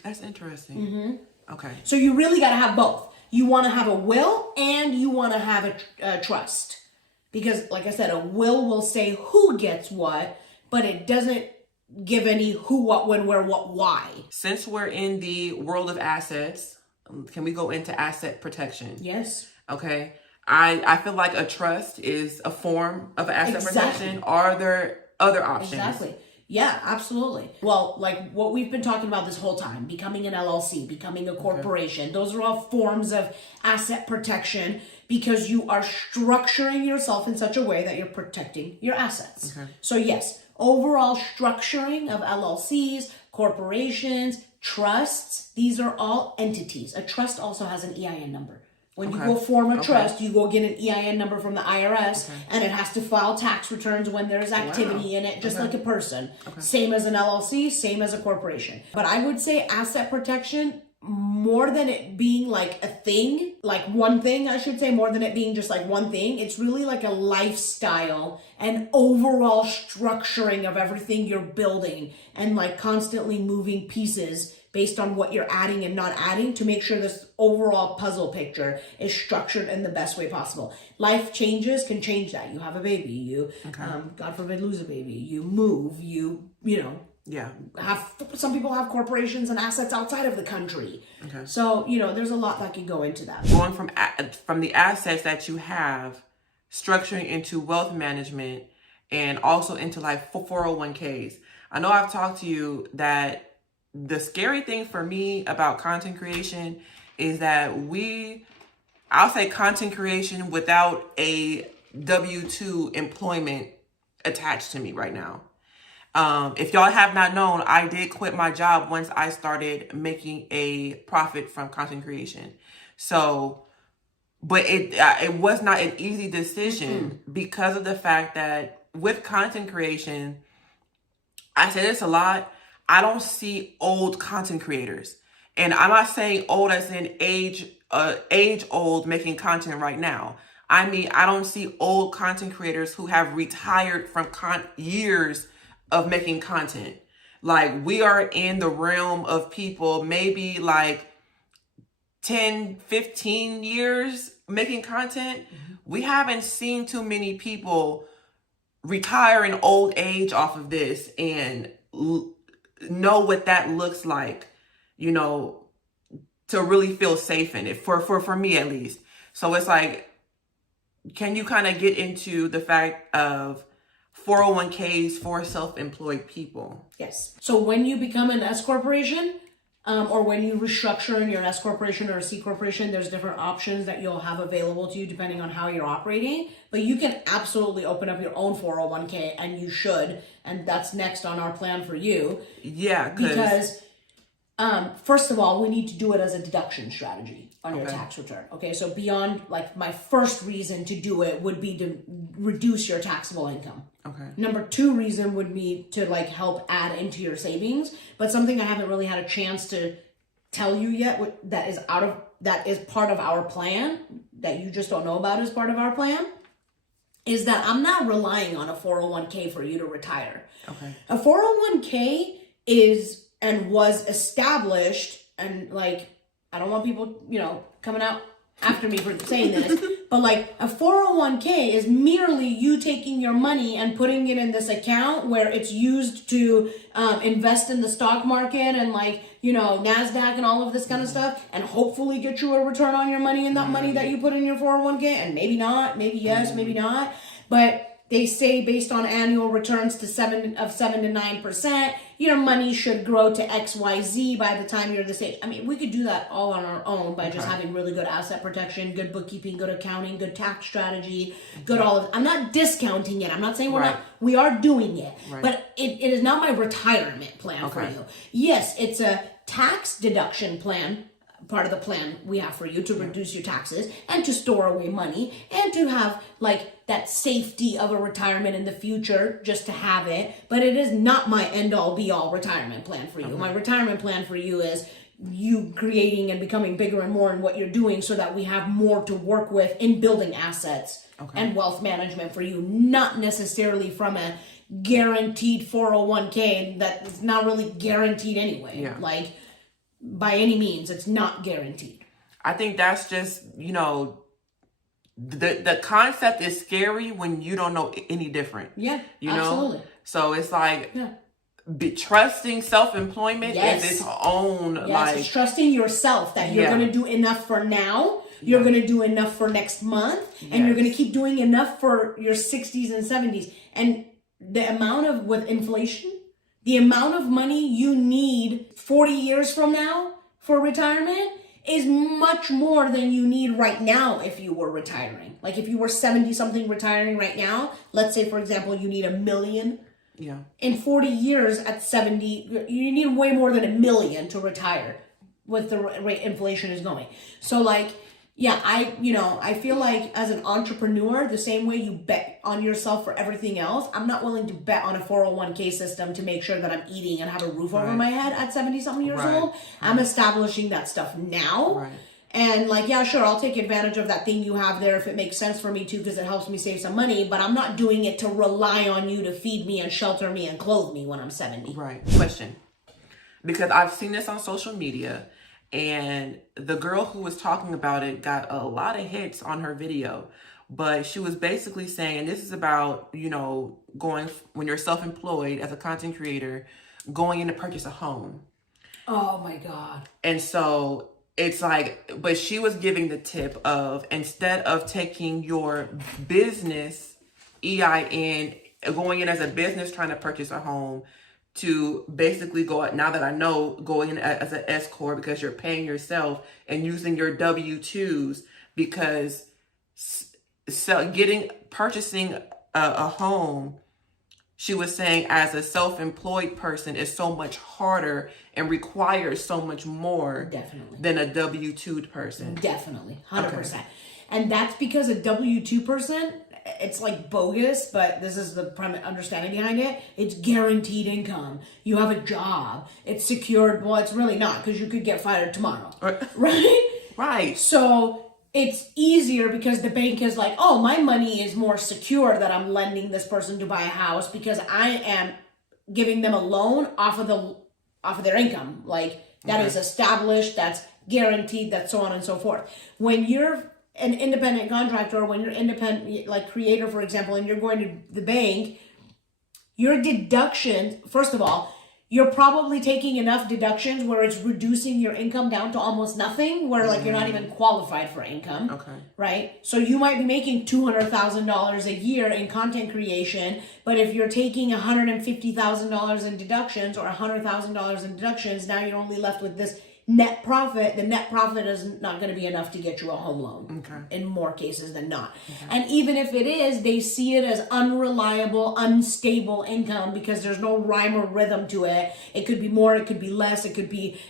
That's interesting. Okay. So you really got to have both. You want to have a will and you want to have a trust. Because, like I said, a will say who gets what, but it doesn't give any who, what, when, where, what, why. Since we're in the world of assets, can we go into asset protection? Yes. Okay. I feel like a trust is a form of asset protection. Are there other options? Exactly. Yeah, absolutely. Well, like what we've been talking about this whole time, becoming an LLC, becoming a corporation, those are all forms of asset protection because you are structuring yourself in such a way that you're protecting your assets. Okay. So yes, overall structuring of LLCs, corporations, trusts, these are all entities. A trust also has an EIN number. When you go form a trust, you go get an EIN number from the IRS, and it has to file tax returns when there's activity in it, just like a person. Okay. Same as an LLC, same as a corporation. But I would say asset protection, more than it being like a thing, like one thing, I should say, more than it being just like one thing, it's really like a lifestyle and overall structuring of everything you're building and like constantly moving pieces based on what you're adding and not adding to make sure this overall puzzle picture is structured in the best way possible. Life changes can change that. You have a baby, you, God forbid, lose a baby, you move, Yeah. Some people have corporations and assets outside of the country. Okay. So, there's a lot that can go into that. Going from the assets that you have, structuring into wealth management and also into like 401ks. I know I've talked to you that the scary thing for me about content creation is that I'll say content creation without a W-2 employment attached to me right now. If y'all have not known, I did quit my job once I started making a profit from content creation. So, but it was not an easy decision because of the fact that with content creation, I say this a lot, I don't see old content creators. And I'm not saying old as in age old making content right now. I mean, I don't see old content creators who have retired from years of making content. Like, we are in the realm of people maybe like 10, 15 years making content. We haven't seen too many people retire in old age off of this and know what that looks like, to really feel safe in it, for me at least. So it's like, can you kind of get into the fact of 401ks for self-employed people? Yes. So when you become an S corporation, or when you restructure in your S corporation or a C corporation, there's different options that you'll have available to you depending on how you're operating. But you can absolutely open up your own 401k, and you should. And that's next on our plan for you. Yeah, because first of all, we need to do it as a deduction strategy on your tax return. Okay, so beyond, like, my first reason to do it would be to reduce your taxable income. Okay. Number 2 reason would be to help add into your savings. But something I haven't really had a chance to tell you yet that is part of our plan, that you just don't know about as part of our plan, is that I'm not relying on a 401k for you to retire. Okay. A 401k is and was established, and I don't want people, coming out after me for saying this, but a 401k is merely you taking your money and putting it in this account where it's used to invest in the stock market and NASDAQ and all of this kind of stuff, and hopefully get you a return on your money and that money that you put in your 401k, and maybe not, maybe yes, maybe not, but they say based on annual returns to 7 to 9%, your money should grow to XYZ by the time you're this age. I mean, we could do that all on our own by just having really good asset protection, good bookkeeping, good accounting, good tax strategy, good all of it. I'm not discounting it. I'm not saying we are doing it, but it is not my retirement plan for you. Yes, it's a tax deduction plan, part of the plan we have for you to reduce your taxes and to store away money and to have that safety of a retirement in the future, just to have it. But it is not my end all be all retirement plan for you. My retirement plan for you is you creating and becoming bigger and more in what you're doing so that we have more to work with in building assets and wealth management for you, not necessarily from a guaranteed 401k that is not really guaranteed anyway. By any means, it's not guaranteed. I think that's just, the concept is scary when you don't know any different. Yeah, absolutely. So it's trusting self-employment is its own, it's trusting yourself that you're going to do enough for now, you're going to do enough for next month, and you're going to keep doing enough for your 60s and 70s. And the amount with inflation, the amount of money you need 40 years from now for retirement is much more than you need right now if you were retiring. If you were 70-something retiring right now, let's say, for example, you need $1 million. Yeah. In 40 years at 70, you need way more than $1 million to retire with the rate inflation is going. So I feel like as an entrepreneur, the same way you bet on yourself for everything else, I'm not willing to bet on a 401k system to make sure that I'm eating and have a roof over my head at 70-something years old. I'm establishing that stuff now. And sure, I'll take advantage of that thing you have there if it makes sense for me to, because it helps me save some money, but I'm not doing it to rely on you to feed me and shelter me and clothe me when I'm 70. Question. Because I've seen this on social media, and the girl who was talking about it got a lot of hits on her video, but she was basically saying, and this is about, going when you're self-employed as a content creator, going in to purchase a home. Oh my God. And so it's like, but she was giving the tip of, instead of taking your business EIN, going in as a business trying to purchase a home, to basically go, now that I know, going in as an S corp because you're paying yourself and using your W-2s, because purchasing a home, she was saying, as a self-employed person, is so much harder and requires so much more than a W-2 person. Definitely, 100%. Okay. And that's because a W-2 person, it's like bogus, but this is the prime understanding behind it. It's guaranteed income. You have a job. It's secured. Well, it's really not, because you could get fired tomorrow. Right? Right. So it's easier because the bank is like, oh, my money is more secure that I'm lending this person to buy a house because I am giving them a loan off of their income. Like, that is established, that's guaranteed, that's so on and so forth. When you're an independent contractor, or when you're independent, like creator, for example, and you're going to the bank, your deductions, first of all, you're probably taking enough deductions where it's reducing your income down to almost nothing, where like you're not even qualified for income. Okay. Right? So you might be making $200,000 a year in content creation, but if you're taking $150,000 in deductions or $100,000 in deductions, now you're only left with this net profit. The net profit is not going to be enough to get you a home loan in more cases than not. And even if it is, they see it as unreliable, unstable income because there's no rhyme or rhythm to it. It could be more, it could be less, it could be,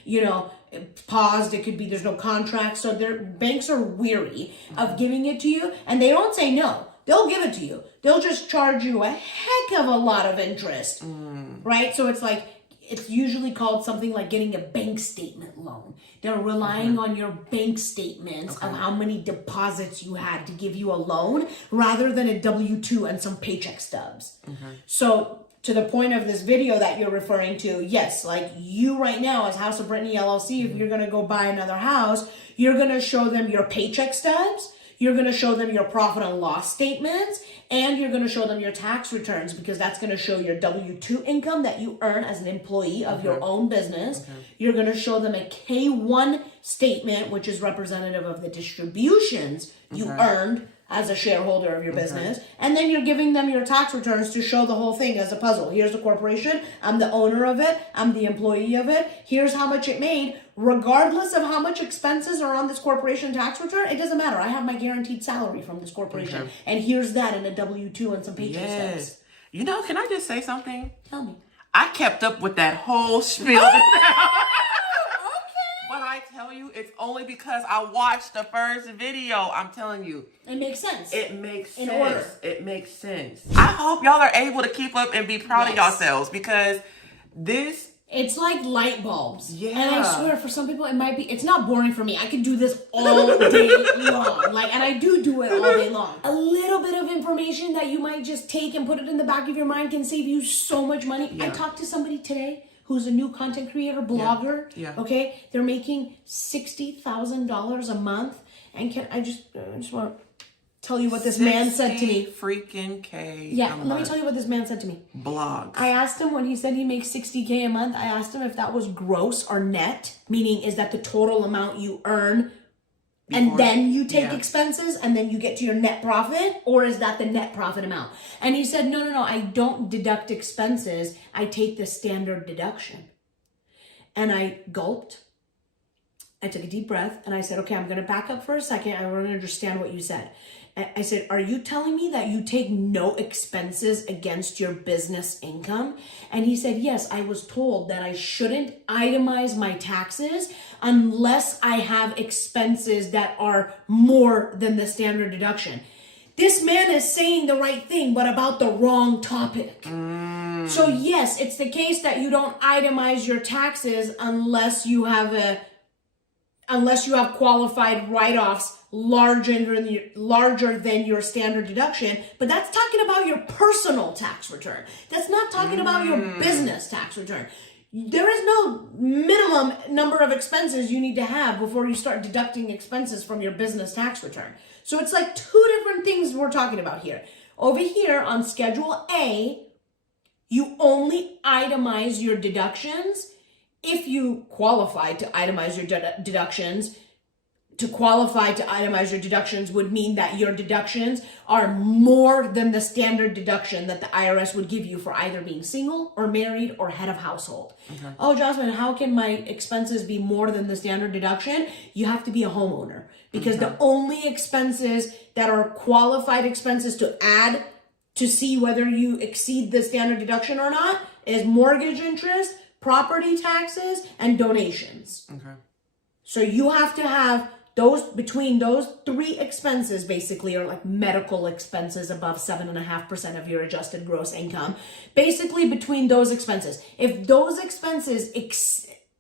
paused, it could be there's no contract. So their banks are weary of giving it to you, and they don't say no. They'll give it to you. They'll just charge you a heck of a lot of interest, right? So it's like, it's usually called something like getting a bank statement loan. They're relying on your bank statements of how many deposits you had to give you a loan, rather than a W-2 and some paycheck stubs. So to the point of this video that you're referring to, yes, like you right now as House of Britani LLC, if you're going to go buy another house, you're going to show them your paycheck stubs, you're going to show them your profit and loss statements, and you're going to show them your tax returns, because that's going to show your W-2 income that you earn as an employee of your own business. You're going to show them a K-1 statement, which is representative of the distributions you earned as a shareholder of your business. And then you're giving them your tax returns to show the whole thing as a puzzle. Here's the corporation. I'm the owner of it. I'm the employee of it. Here's how much it made. Regardless of how much expenses are on this corporation tax return, it doesn't matter. I have my guaranteed salary from this corporation. And here's that in a W-2 and some paycheck stubs. Can I just say something? Tell me. I kept up with that whole spiel. But I tell you, it's only because I watched the first video. I'm telling you. It makes sense. It makes sense. In order. It makes sense. I hope y'all are able to keep up and be proud of yourselves, because this... It's like light bulbs. Yeah. And I swear, for some people, it might be... It's not boring for me. I could do this all day long. And I do it all day long. A little bit of information that you might just take and put it in the back of your mind can save you so much money. Yeah. I talked to somebody today who's a new content creator, blogger. Yeah. Okay? They're making $60,000 a month. And I just want to tell you what this man said to me. Freaking K. Yeah, let me tell you what this man said to me. Blogs. I asked him, when he said he makes $60K a month, I asked him if that was gross or net, meaning is that the total amount you earn and then you take expenses and then you get to your net profit, or is that the net profit amount? And he said, no, I don't deduct expenses. I take the standard deduction. And I gulped. I took a deep breath and I said, okay, I'm going to back up for a second. I want to understand what you said. I said, are you telling me that you take no expenses against your business income? And he said, yes, I was told that I shouldn't itemize my taxes unless I have expenses that are more than the standard deduction. This man is saying the right thing, but about the wrong topic. So yes, it's the case that you don't itemize your taxes unless you have qualified write-offs larger than your standard deduction, but that's talking about your personal tax return. That's not talking about your business tax return. There is no minimum number of expenses you need to have before you start deducting expenses from your business tax return. So it's like two different things we're talking about here. Over here on Schedule A, You only itemize your deductions if you qualify to itemize your deductions. To qualify to itemize your deductions would mean that your deductions are more than the standard deduction that the IRS would give you for either being single or married or head of household. Okay. Oh, Jasmine, how can my expenses be more than the standard deduction? You have to be a homeowner, because the only expenses that are qualified expenses to add to see whether you exceed the standard deduction or not is mortgage interest, property taxes, and donations. Okay. So you have to have those, between those three expenses, basically, are like medical expenses above 7.5% of your adjusted gross income. Basically, between those expenses, if those expenses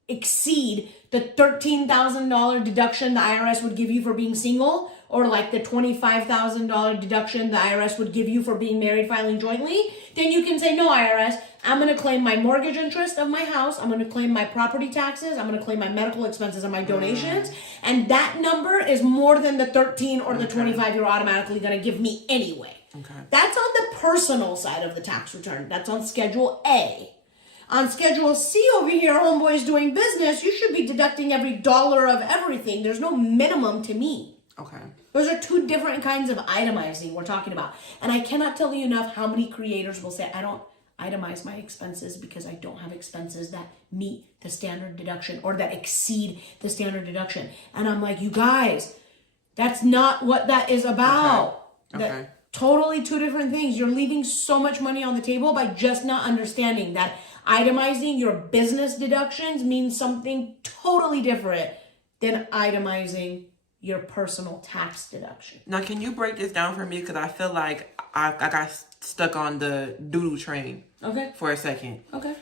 exceed the $13,000 deduction the IRS would give you for being single, or like the $25,000 deduction the IRS would give you for being married filing jointly, then you can say, no, IRS, I'm going to claim my mortgage interest of my house. I'm going to claim my property taxes. I'm going to claim my medical expenses and my donations. And that number is more than the 13 or the 25 you're automatically going to give me anyway. Okay. That's on the personal side of the tax return. That's on Schedule A. On Schedule C over here, homeboys doing business, you should be deducting every dollar of everything. There's no minimum to me. Okay. Those are two different kinds of itemizing we're talking about. And I cannot tell you enough how many creators will say, I don't itemize my expenses because I don't have expenses that meet the standard deduction or that exceed the standard deduction. And I'm like, you guys, that's not what that is about. Okay. Totally two different things. You're leaving so much money on the table by just not understanding that itemizing your business deductions means something totally different than itemizing your personal tax deduction. Now, can you break this down for me? Because I feel like I got stuck on the doodle train for a second. Okay.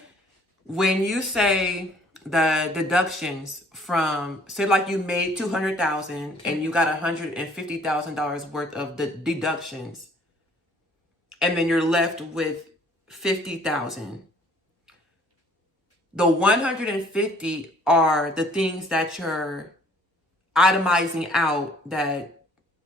When you say the deductions from, say like you made $200,000 and you got $150,000 worth of the deductions, and then you're left with $50,000. The 150 are the things that you're itemizing out that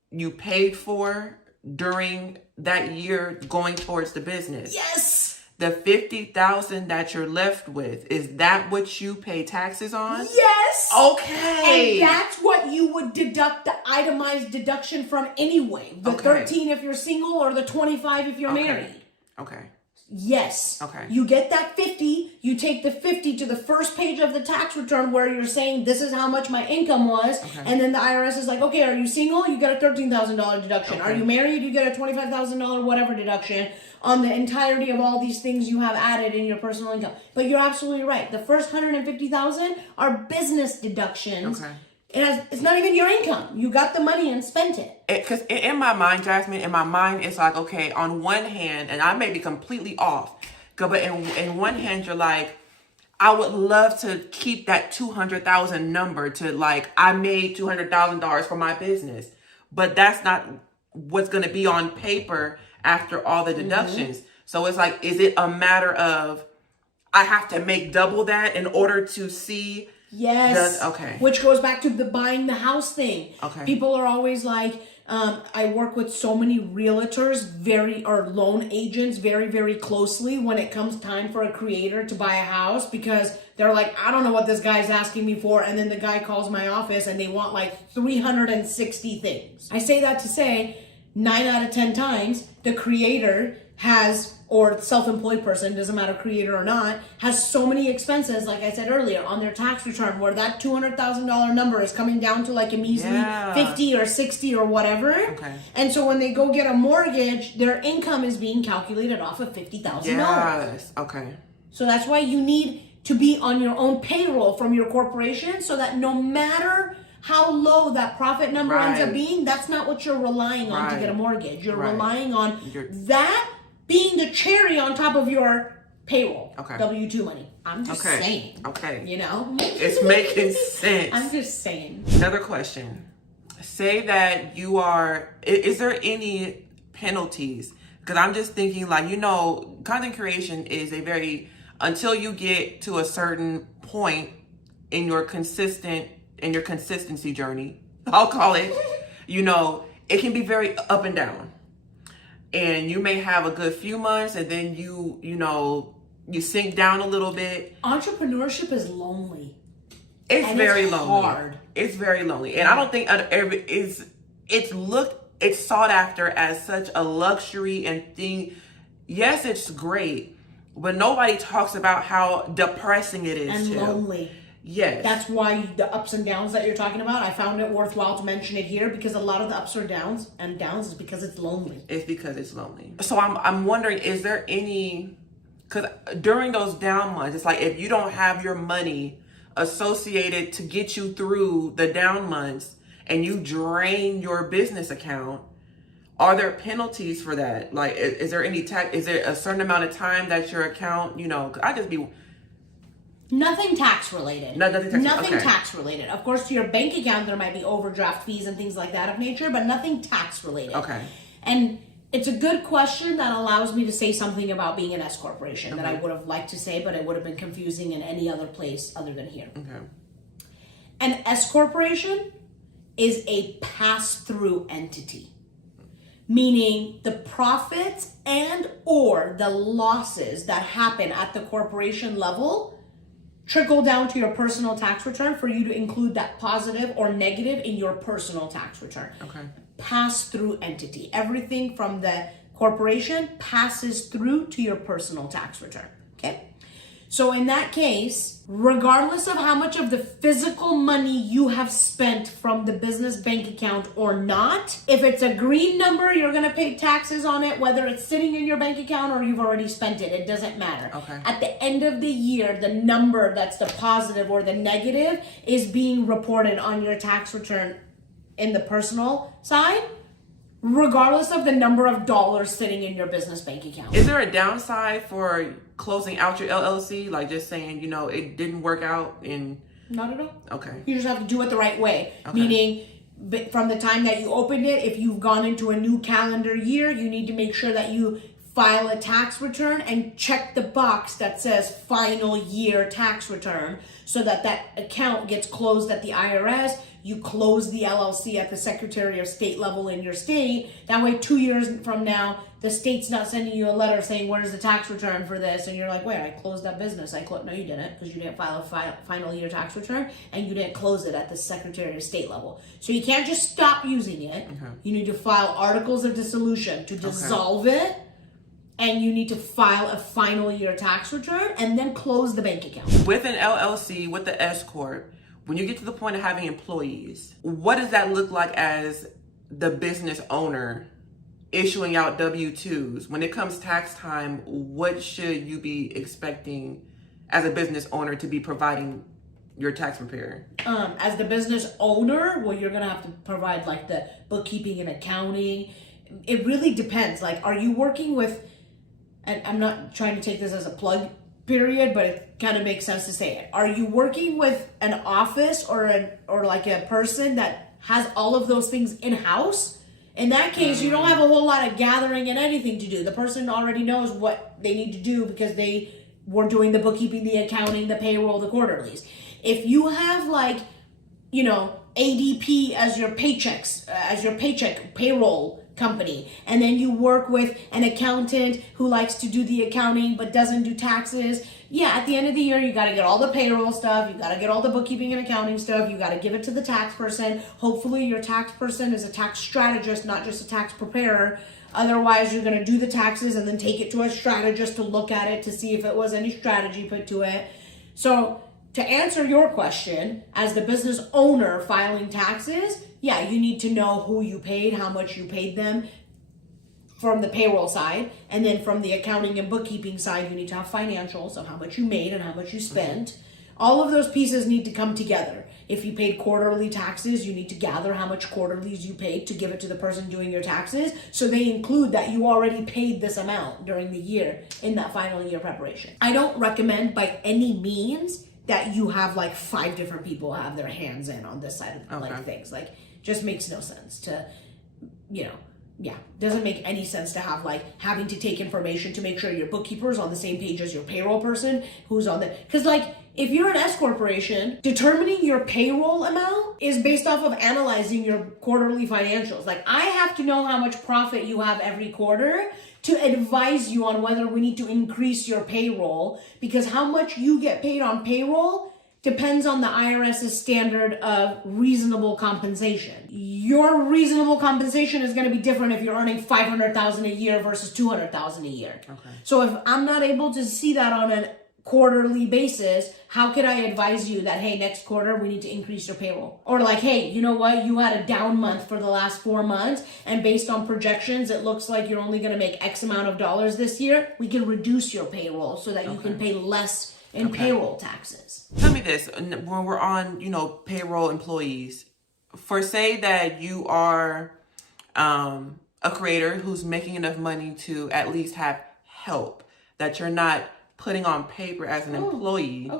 you paid for during that year going towards the business. Yes. The 50,000 that you're left with, is that what you pay taxes on? Yes. Okay. And that's what you would deduct the itemized deduction from anyway. The 13 if you're single, or the 25 if you're married. Okay. Yes. Okay. You get that 50, you take the 50 to the first page of the tax return where you're saying this is how much my income was. Okay. And then the IRS is like, okay, are you single? You get a $13,000 deduction. Okay. Are you married? You get a $25,000 whatever deduction on the entirety of all these things you have added in your personal income. But you're absolutely right. The first $150,000 are business deductions. Okay. It's not even your income. You got the money and spent it. Because in my mind, Jasmine, it's like, okay, on one hand, and I may be completely off, but in one hand, you're like, I would love to keep that 200,000 number to like, I made $200,000 for my business. But that's not what's going to be on paper after all the deductions. Mm-hmm. So it's like, is it a matter of, I have to make double that in order to see? Yes. Okay. Which goes back to the buying the house thing. Okay. People are always like, I work with so many realtors, or loan agents very, very closely when it comes time for a creator to buy a house, because they're like, I don't know what this guy's asking me for. And then the guy calls my office and they want like 360 things. I say that to say 9 out of 10 times the creator has, or self-employed person, doesn't matter creator or not, has so many expenses, like I said earlier, on their tax return where that $200,000 number is coming down to like a measly 50 or 60 or whatever. Okay. And so when they go get a mortgage, their income is being calculated off of $50,000. Yes. Okay. So that's why you need to be on your own payroll from your corporation, so that no matter how low that profit number ends up being, that's not what you're relying on to get a mortgage. You're relying on that being the cherry on top of your payroll. Okay. W-2 money. I'm just saying. Okay. You know? It's making sense. I'm just saying. Another question. Say that you are, is there any penalties? Because I'm just thinking, like, you know, content creation is a very, until you get to a certain point in your consistency journey, I'll call it, you know, it can be very up and down. and you may have a good few months, and then you sink down a little bit. Entrepreneurship is lonely. It's very lonely. Hard. It's very lonely, and I don't think it's sought after as such a luxury and thing. Yes, it's great, but nobody talks about how depressing it is and too. Lonely. Yes. That's why the ups and downs that you're talking about, I found it worthwhile to mention it here, because a lot of the ups or downs is because it's lonely. It's because it's lonely. So I'm wondering, is there any, because during those down months, it's like if you don't have your money associated to get you through the down months and you drain your business account, are there penalties for that? Like, is there any tax? Is there a certain amount of time that your account, I just be... Nothing tax related. Nothing tax related. Of course, to your bank account, there might be overdraft fees and things like that of nature, but nothing tax related. Okay. And it's a good question that allows me to say something about being an S corporation that I would have liked to say, but it would have been confusing in any other place other than here. Okay. An S corporation is a pass-through entity, meaning the profits and or the losses that happen at the corporation level trickle down to your personal tax return for you to include that positive or negative in your personal tax return. Okay. Pass-through entity. Everything from the corporation passes through to your personal tax return. Okay? So in that case, regardless of how much of the physical money you have spent from the business bank account or not, if it's a green number, you're going to pay taxes on it, whether it's sitting in your bank account or you've already spent it. It doesn't matter. Okay. At the end of the year, the number that's the positive or the negative is being reported on your tax return in the personal side, regardless of the number of dollars sitting in your business bank account. Is there a downside for closing out your LLC? Like just saying, it didn't work out in... Not at all. Okay. You just have to do it the right way. Okay. Meaning, from the time that you opened it, if you've gone into a new calendar year, you need to make sure that you file a tax return and check the box that says final year tax return so that that account gets closed at the IRS. You close the LLC at the Secretary of State level in your state. That way, 2 years from now, the state's not sending you a letter saying, where's the tax return for this? And you're like, wait, I closed that business. No, you didn't, because you didn't file a final year tax return and you didn't close it at the Secretary of State level. So you can't just stop using it. Okay. You need to file articles of dissolution to dissolve it. And you need to file a final year tax return and then close the bank account. With an LLC, with the S Corp, when you get to the point of having employees, what does that look like as the business owner issuing out W-2s? When it comes tax time, what should you be expecting as a business owner to be providing your tax preparer? As the business owner, well, you're going to have to provide like the bookkeeping and accounting. It really depends. Like, are you working with, and I'm not trying to take this as a plug period, but it kind of makes sense to say it. Are you working with an office or like a person that has all of those things in-house? In that case, you don't have a whole lot of gathering and anything to do. The person already knows what they need to do because they were doing the bookkeeping, the accounting, the payroll, the quarterlies. If you have like, ADP as your paycheck payroll company, and then you work with an accountant who likes to do the accounting but doesn't do taxes, at the end of the year you got to get all the payroll stuff, you got to get all the bookkeeping and accounting stuff, you got to give it to the tax person. Hopefully your tax person is a tax strategist, not just a tax preparer. Otherwise you're going to do the taxes and then take it to a strategist to look at it to see if it was any strategy put to it. So to answer your question, as the business owner filing taxes, you need to know who you paid, how much you paid them from the payroll side. And then from the accounting and bookkeeping side, you need to have financials of how much you made and how much you spent. All of those pieces need to come together. If you paid quarterly taxes, you need to gather how much quarterlies you paid to give it to the person doing your taxes. So they include that you already paid this amount during the year in that final year preparation. I don't recommend by any means that you have like 5 different people have their hands in on this side of like things. Like, just makes no sense to, doesn't make any sense to have like having to take information to make sure your bookkeeper is on the same page as your payroll person who's on the, because like If you're an S corporation, determining your payroll amount is based off of analyzing your quarterly financials. Like, I have to know how much profit you have every quarter to advise you on whether we need to increase your payroll, because how much you get paid on payroll depends on the IRS's standard of reasonable compensation. Your reasonable compensation is going to be different if you're earning $500,000 a year versus $200,000 a year. Okay. So if I'm not able to see that on a quarterly basis, how could I advise you that, hey, next quarter we need to increase your payroll? Or like, hey, you know what? You had a down month for the last 4 months, and based on projections, it looks like you're only going to make X amount of dollars this year. We can reduce your payroll so that you can pay less in payroll taxes. Tell me this, when we're on, payroll employees, for say that you are a creator who's making enough money to at least have help, that you're not putting on paper as an employee,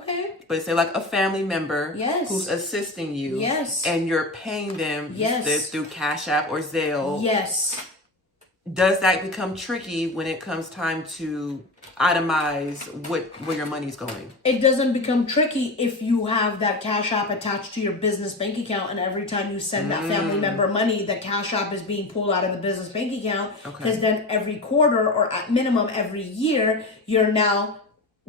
but say like a family member who's assisting you, and you're paying them through Cash App or Zelle. Yes. Does that become tricky when it comes time to itemize where your money's going? It doesn't become tricky if you have that Cash App attached to your business bank account, and every time you send that family member money, the Cash App is being pulled out of the business bank account, because then every quarter, or at minimum every year, you're now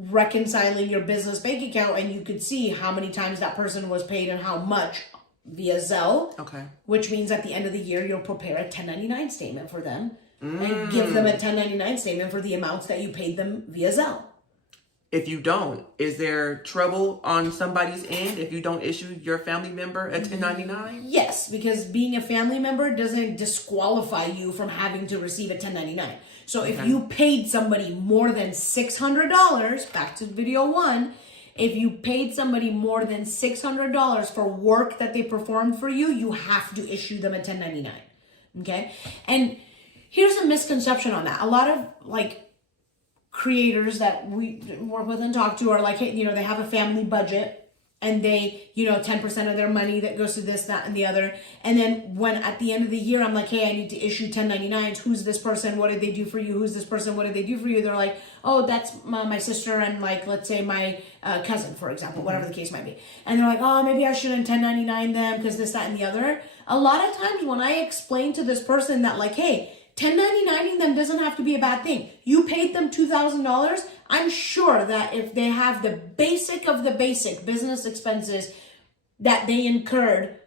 reconciling your business bank account, and you could see how many times that person was paid and how much via Zelle. Which means at the end of the year, you'll prepare a 1099 statement for them and give them a 1099 statement for the amounts that you paid them via Zelle. If you don't, is there trouble on somebody's end if you don't issue your family member a 1099? Yes, because being a family member doesn't disqualify you from having to receive a 1099. So if you paid somebody more than $600, back to video 1, if you paid somebody more than $600 for work that they performed for you, you have to issue them a 1099. Okay? And here's a misconception on that. A lot of creators that we work with and talk to are like, hey, they have a family budget, and they, 10% of their money that goes to this, that, and the other. And then when at the end of the year, I'm like, hey, I need to issue 1099s. Who's this person? What did they do for you? Who's this person? What did they do for you? They're like, oh, that's my sister and let's say my cousin, for example, whatever the case might be. And they're like, oh, maybe I shouldn't 1099 them because this, that, and the other. A lot of times when I explain to this person that hey, 1099ing them doesn't have to be a bad thing. You paid them $2,000. I'm sure that if they have the basic of the basic business expenses that they incurred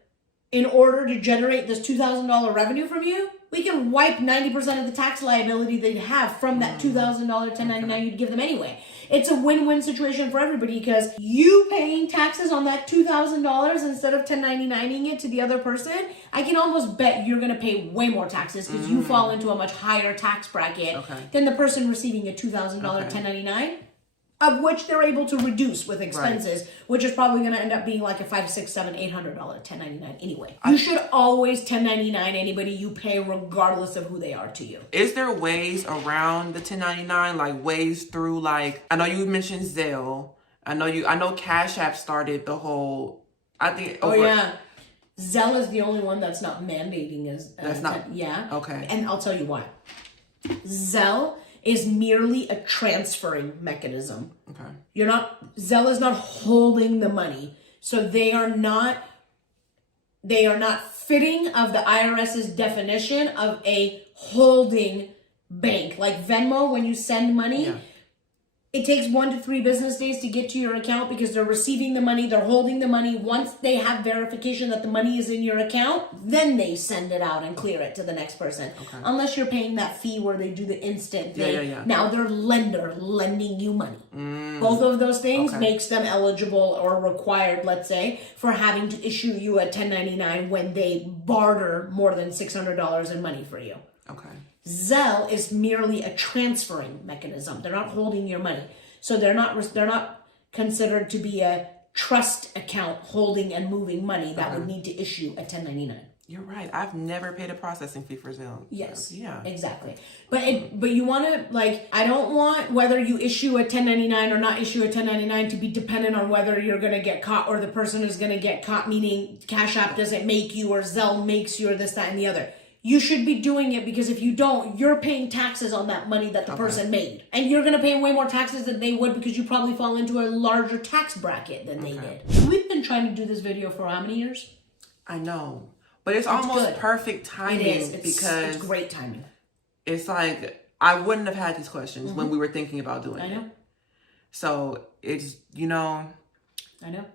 in order to generate this $2,000 revenue from you, we can wipe 90% of the tax liability they have from that $2,000 1099 you'd give them anyway. It's a win-win situation for everybody, because you paying taxes on that $2,000 instead of 1099ing it to the other person, I can almost bet you're going to pay way more taxes because you fall into a much higher tax bracket than the person receiving a $2,000 1099, of which they're able to reduce with expenses, which is probably going to end up being like a $500, $600, $700, $800 1099 anyway. You should always 1099 anybody you pay, regardless of who they are to you. Is there ways around the 1099, like ways through, I know you mentioned Zelle. I know Cash App started the whole, Zelle is the only one that's not mandating Okay. And I'll tell you why. Zelle is merely a transferring mechanism. Zelle is not holding the money. So they are not fitting of the IRS's definition of a holding bank. Like Venmo, when you send money, it takes 1 to 3 business days to get to your account because they're receiving the money, they're holding the money. Once they have verification that the money is in your account, then they send it out and clear it to the next person. Unless you're paying that fee where they do the instant thing. Now they're lending you money. Both of those things makes them eligible or required, let's say, for having to issue you a 1099 when they barter more than $600 in money for you. Zelle is merely a transferring mechanism. They're not holding your money. So they're not considered to be a trust account holding and moving money that would need to issue a 1099. You're right. I've never paid a processing fee for Zelle. Yes. Yeah. Exactly. But you want to, I don't want whether you issue a 1099 or not issue a 1099 to be dependent on whether you're going to get caught or the person is going to get caught, meaning Cash App doesn't make you or Zelle makes you or this, that, and the other. You should be doing it because if you don't, you're paying taxes on that money that the person made. And you're going to pay way more taxes than they would because you probably fall into a larger tax bracket than they did. We've been trying to do this video for how many years? I know. But it's almost good. Perfect timing. It is. Because it's great timing. It's like, I wouldn't have had these questions when we were thinking about doing it. I know. So it's, I know.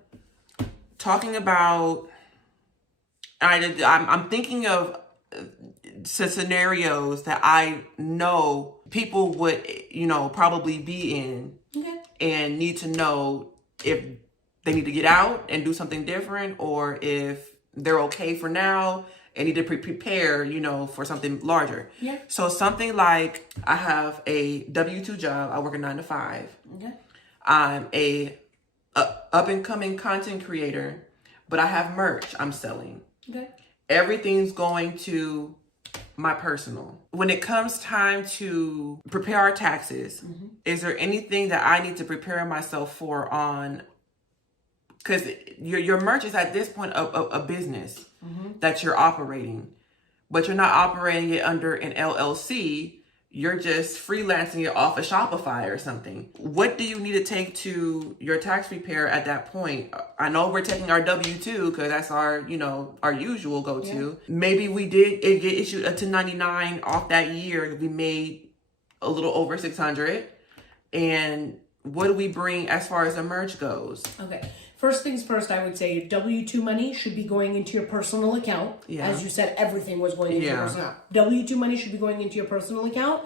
Talking about, I'm thinking of scenarios that I know people would, probably be in and need to know if they need to get out and do something different, or if they're okay for now and need to prepare, for something larger. Yeah. So something like, I have a W-2 job. I work a 9 to 5. Okay. I'm a up-and-coming content creator, but I have merch I'm selling. Okay. Everything's going to my personal. When it comes time to prepare our taxes, is there anything that I need to prepare myself for on, because your merch is at this point a business that you're operating, but you're not operating it under an LLC. You're just freelancing it off of Shopify or something. What do you need to take to your tax preparer at that point? I know we're taking our W-2 because that's our, our usual go-to. Yeah. Maybe we did get issued a 1099 off that year. We made a little over 600. And what do we bring as far as the merch goes? Okay. First things first, I would say your W-2 money should be going into your personal account. Yeah. As you said, everything was going into your personal account. W-2 money should be going into your personal account.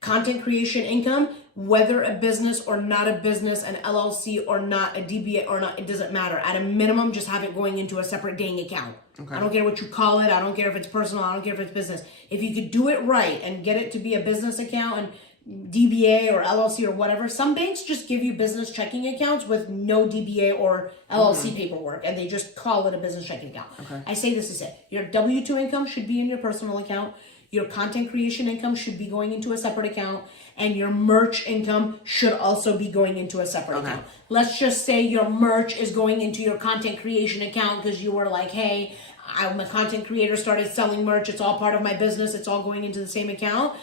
Content creation income, whether a business or not a business, an LLC or not, a DBA or not, it doesn't matter. At a minimum, just have it going into a separate dang account. Okay. I don't care what you call it. I don't care if it's personal. I don't care if it's business. If you could do it right and get it to be a business account and DBA or LLC or whatever. Some banks just give you business checking accounts with no DBA or LLC paperwork, and they just call it a business checking account. Okay. I say this to say, your W-2 income should be in your personal account. Your content creation income should be going into a separate account, and your merch income should also be going into a separate account. Let's just say your merch is going into your content creation account because you were like, hey, I'm a content creator, started selling merch. It's all part of my business. It's all going into the same account.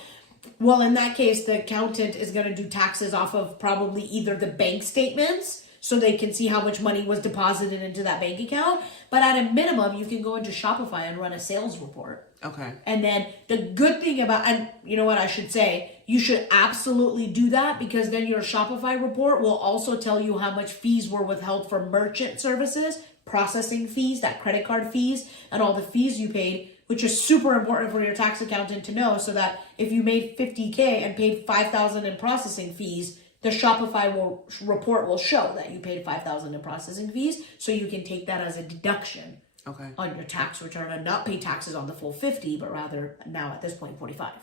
Well, in that case, the accountant is going to do taxes off of probably either the bank statements so they can see how much money was deposited into that bank account. But at a minimum, you can go into Shopify and run a sales report. Okay. And then the good thing about, and you know what I should say, you should absolutely do that because then your Shopify report will also tell you how much fees were withheld for merchant services, processing fees, that credit card fees, and all the fees you paid, which is super important for your tax accountant to know, so that if you made $50K and paid $5,000 in processing fees, the Shopify report will show that you paid $5,000 in processing fees, so you can take that as a deduction on your tax return and not pay taxes on the full 50, but rather now at this point 45.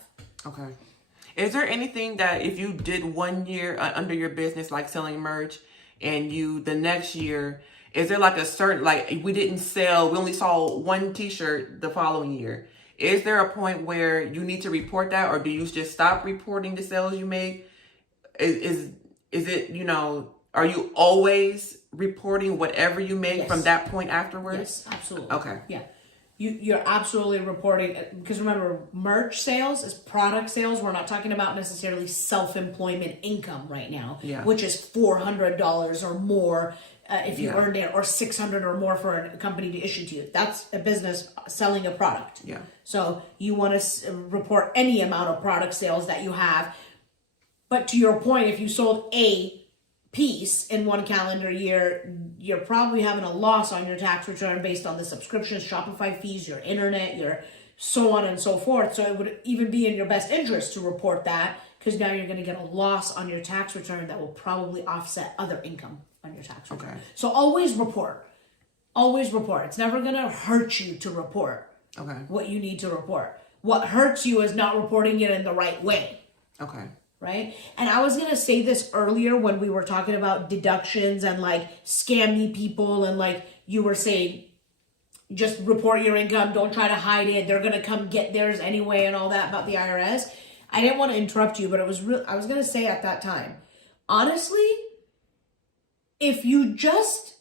Okay. Is there anything that if you did 1 year under your business, like selling merch, and the next year, is there like a certain, like we only saw one t-shirt the following year. Is there a point where you need to report that, or do you just stop reporting the sales you make? Is it, are you always reporting whatever you make from that point afterwards? Yes, absolutely. Okay. Yeah. You're absolutely reporting, because remember, merch sales is product sales. We're not talking about necessarily self-employment income right now, which is $400 or more if you earned it, or $600 or more for a company to issue to you. That's a business selling a product. Yeah. So you want to report any amount of product sales that you have. But to your point, if you sold a piece in one calendar year, you're probably having a loss on your tax return based on the subscriptions, Shopify fees, your internet, your so on and so forth. So it would even be in your best interest to report that, because now you're going to get a loss on your tax return that will probably offset other income on your tax return. Okay. So always report. Always report. It's never going to hurt you to report what you need to report. What hurts you is not reporting it in the right way. Okay. Right? And I was going to say this earlier when we were talking about deductions and like scammy people, and like you were saying, just report your income, don't try to hide it, they're going to come get theirs anyway and all that about the IRS. I didn't want to interrupt you, but I was going to say at that time, honestly, if you just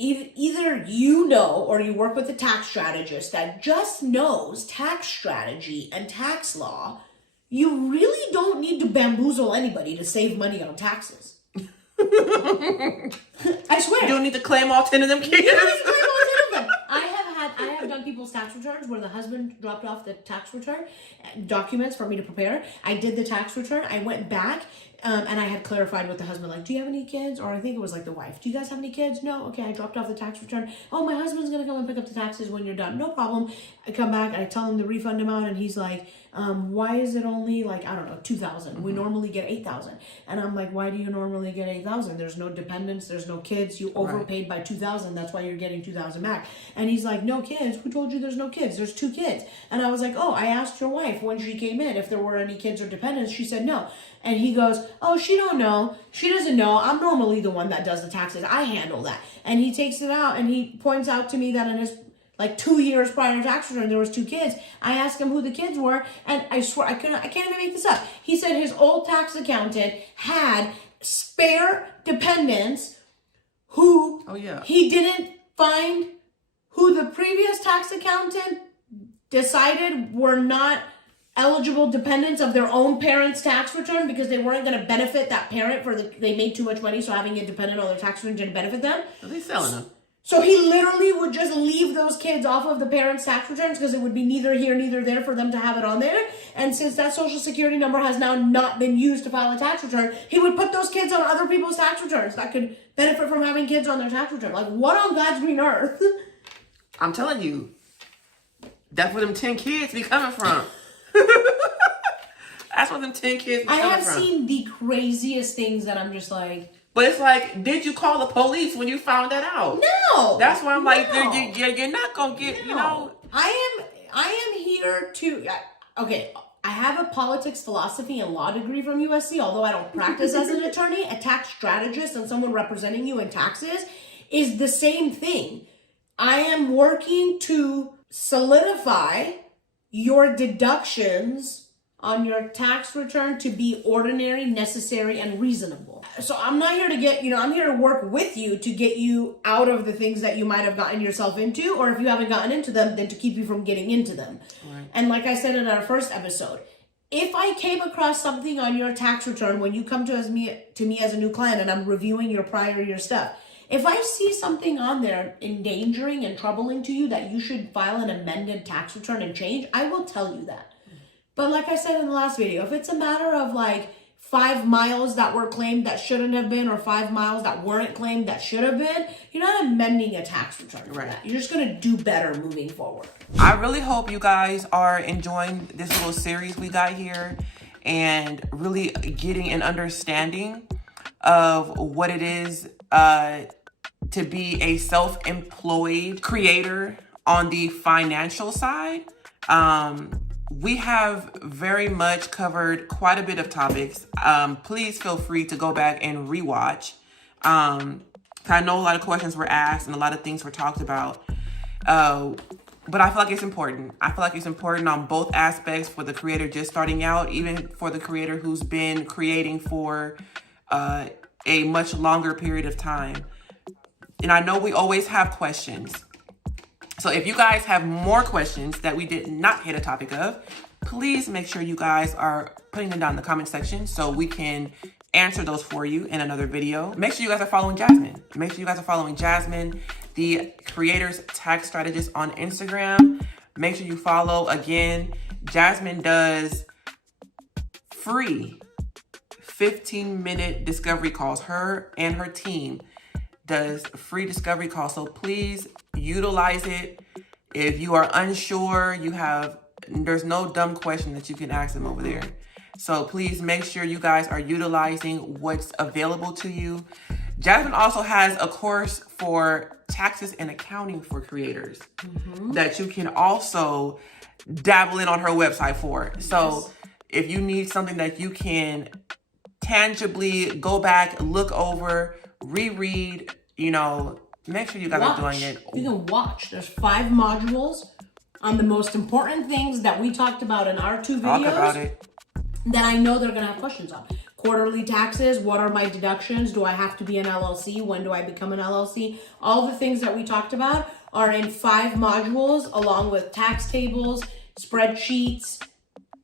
either you know or you work with a tax strategist that just knows tax strategy and tax law, you really don't need to bamboozle anybody to save money on taxes. I swear. You don't need to claim all 10 of them kids. You don't need to claim all 10 of them. I have done people's tax returns where the husband dropped off the tax return documents for me to prepare. I did the tax return. I went back and I had clarified with the husband, like, do you have any kids? Or I think it was like the wife. Do you guys have any kids? No. Okay, I dropped off the tax return. Oh, my husband's going to come and pick up the taxes when you're done. No problem. I come back and I tell him the refund amount and he's like, why is it only like, I don't know, $2,000? We normally get $8,000. And I'm like, why do you normally get $8,000? There's no dependents, there's no kids. You overpaid by $2,000. That's why you're getting $2,000 back. And he's like, no kids. Who told you there's no kids? There's 2 kids. And I was like, oh, I asked your wife when she came in if there were any kids or dependents. She said no. And he goes, oh, she don't know. She doesn't know. I'm normally the one that does the taxes. I handle that. And he takes it out and he points out to me that in his like 2 years prior to tax return, there was 2 kids. I asked him who the kids were, and I swear I can't even make this up. He said his old tax accountant had spare dependents who he didn't find, who the previous tax accountant decided were not eligible dependents of their own parents' tax return because they weren't going to benefit that parent they made too much money, so having a dependent on their tax return didn't benefit them. Are they selling them? So he literally would just leave those kids off of the parents' tax returns because it would be neither here, neither there for them to have it on there. And since that social security number has now not been used to file a tax return, he would put those kids on other people's tax returns that could benefit from having kids on their tax return. Like, what on God's green earth? I'm telling you, that's where them 10 kids be coming from. That's where them 10 kids be coming from. I have seen the craziest things that I'm just like... But it's like, did you call the police when you found that out? No. That's why I'm like, you're not going to get, you know. I am here to, okay, I have a politics, philosophy, and law degree from USC, although I don't practice as an attorney. A tax strategist and someone representing you in taxes is the same thing. I am working to solidify your deductions on your tax return to be ordinary, necessary, and reasonable. So I'm not here to get, I'm here to work with you to get you out of the things that you might have gotten yourself into, or if you haven't gotten into them, then to keep you from getting into them. Right. And like I said in our first episode, if I came across something on your tax return when you come to me as a new client and I'm reviewing your prior year stuff, if I see something on there endangering and troubling to you that you should file an amended tax return and change, I will tell you that. But like I said in the last video, if it's a matter of like 5 miles that were claimed that shouldn't have been, or 5 miles that weren't claimed that should have been, you're not amending a tax return for that. You're just going to do better moving forward. I really hope you guys are enjoying this little series we got here and really getting an understanding of what it is to be a self-employed creator on the financial side. We have very much covered quite a bit of topics. Please feel free to go back and rewatch. I know a lot of questions were asked and a lot of things were talked about. But I feel like it's important. I feel like it's important on both aspects, for the creator just starting out, even for the creator who's been creating for a much longer period of time. And I know we always have questions. So if you guys have more questions that we did not hit a topic of, please make sure you guys are putting them down in the comment section so we can answer those for you in another video. Make sure you guys are following Jasmine. Make sure you guys are following Jasmine, the creator's tax strategist, on Instagram. Make sure you follow. Again, Jasmine does free 15-minute discovery calls. Her and her team does free discovery calls. So please utilize it. If you are unsure, there's no dumb question that you can ask them over there. So please make sure you guys are utilizing what's available to you. Jasmine also has a course for taxes and accounting for creators that you can also dabble in on her website for. So if you need something that you can tangibly go back, look over, reread, make sure you guys are doing it. You can watch. There's 5 modules on the most important things that we talked about in our 2 videos. Talk about it. That I know they're going to have questions on. quarterly taxes, what are my deductions, do I have to be an LLC, when do I become an LLC, all the things that we talked about are in 5 modules along with tax tables, spreadsheets,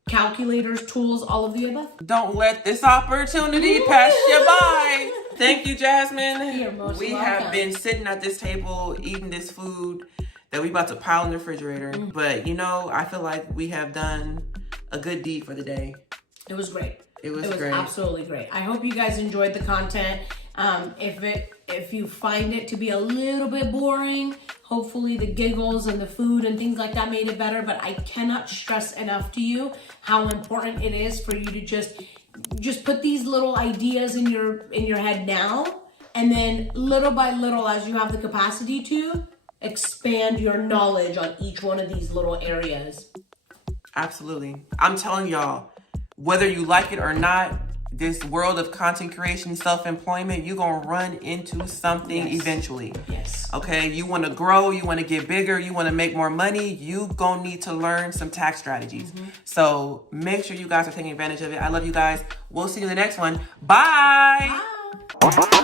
calculators, tools, all of the above. Don't let this opportunity pass you by. Thank you, Jasmine. You're most we welcome. have been sitting at this table eating this food that we about to pile in the refrigerator. But you know, I feel like we have done a good deed for the day. It was great. It was great. Absolutely great. I hope you guys enjoyed the content. If you find it to be a little bit boring, hopefully the giggles and the food and things like that made it better. But I cannot stress enough to you how important it is for you to just put these little ideas in your head now, and then little by little, as you have the capacity to, expand your knowledge on each one of these little areas. Absolutely. I'm telling y'all, whether you like it or not, this world of content creation, self-employment, you're going to run into something eventually. Yes. Okay? You want to grow, you want to get bigger, you want to make more money, you going to need to learn some tax strategies. So make sure you guys are taking advantage of it. I love you guys. We'll see you in the next one. Bye. Bye.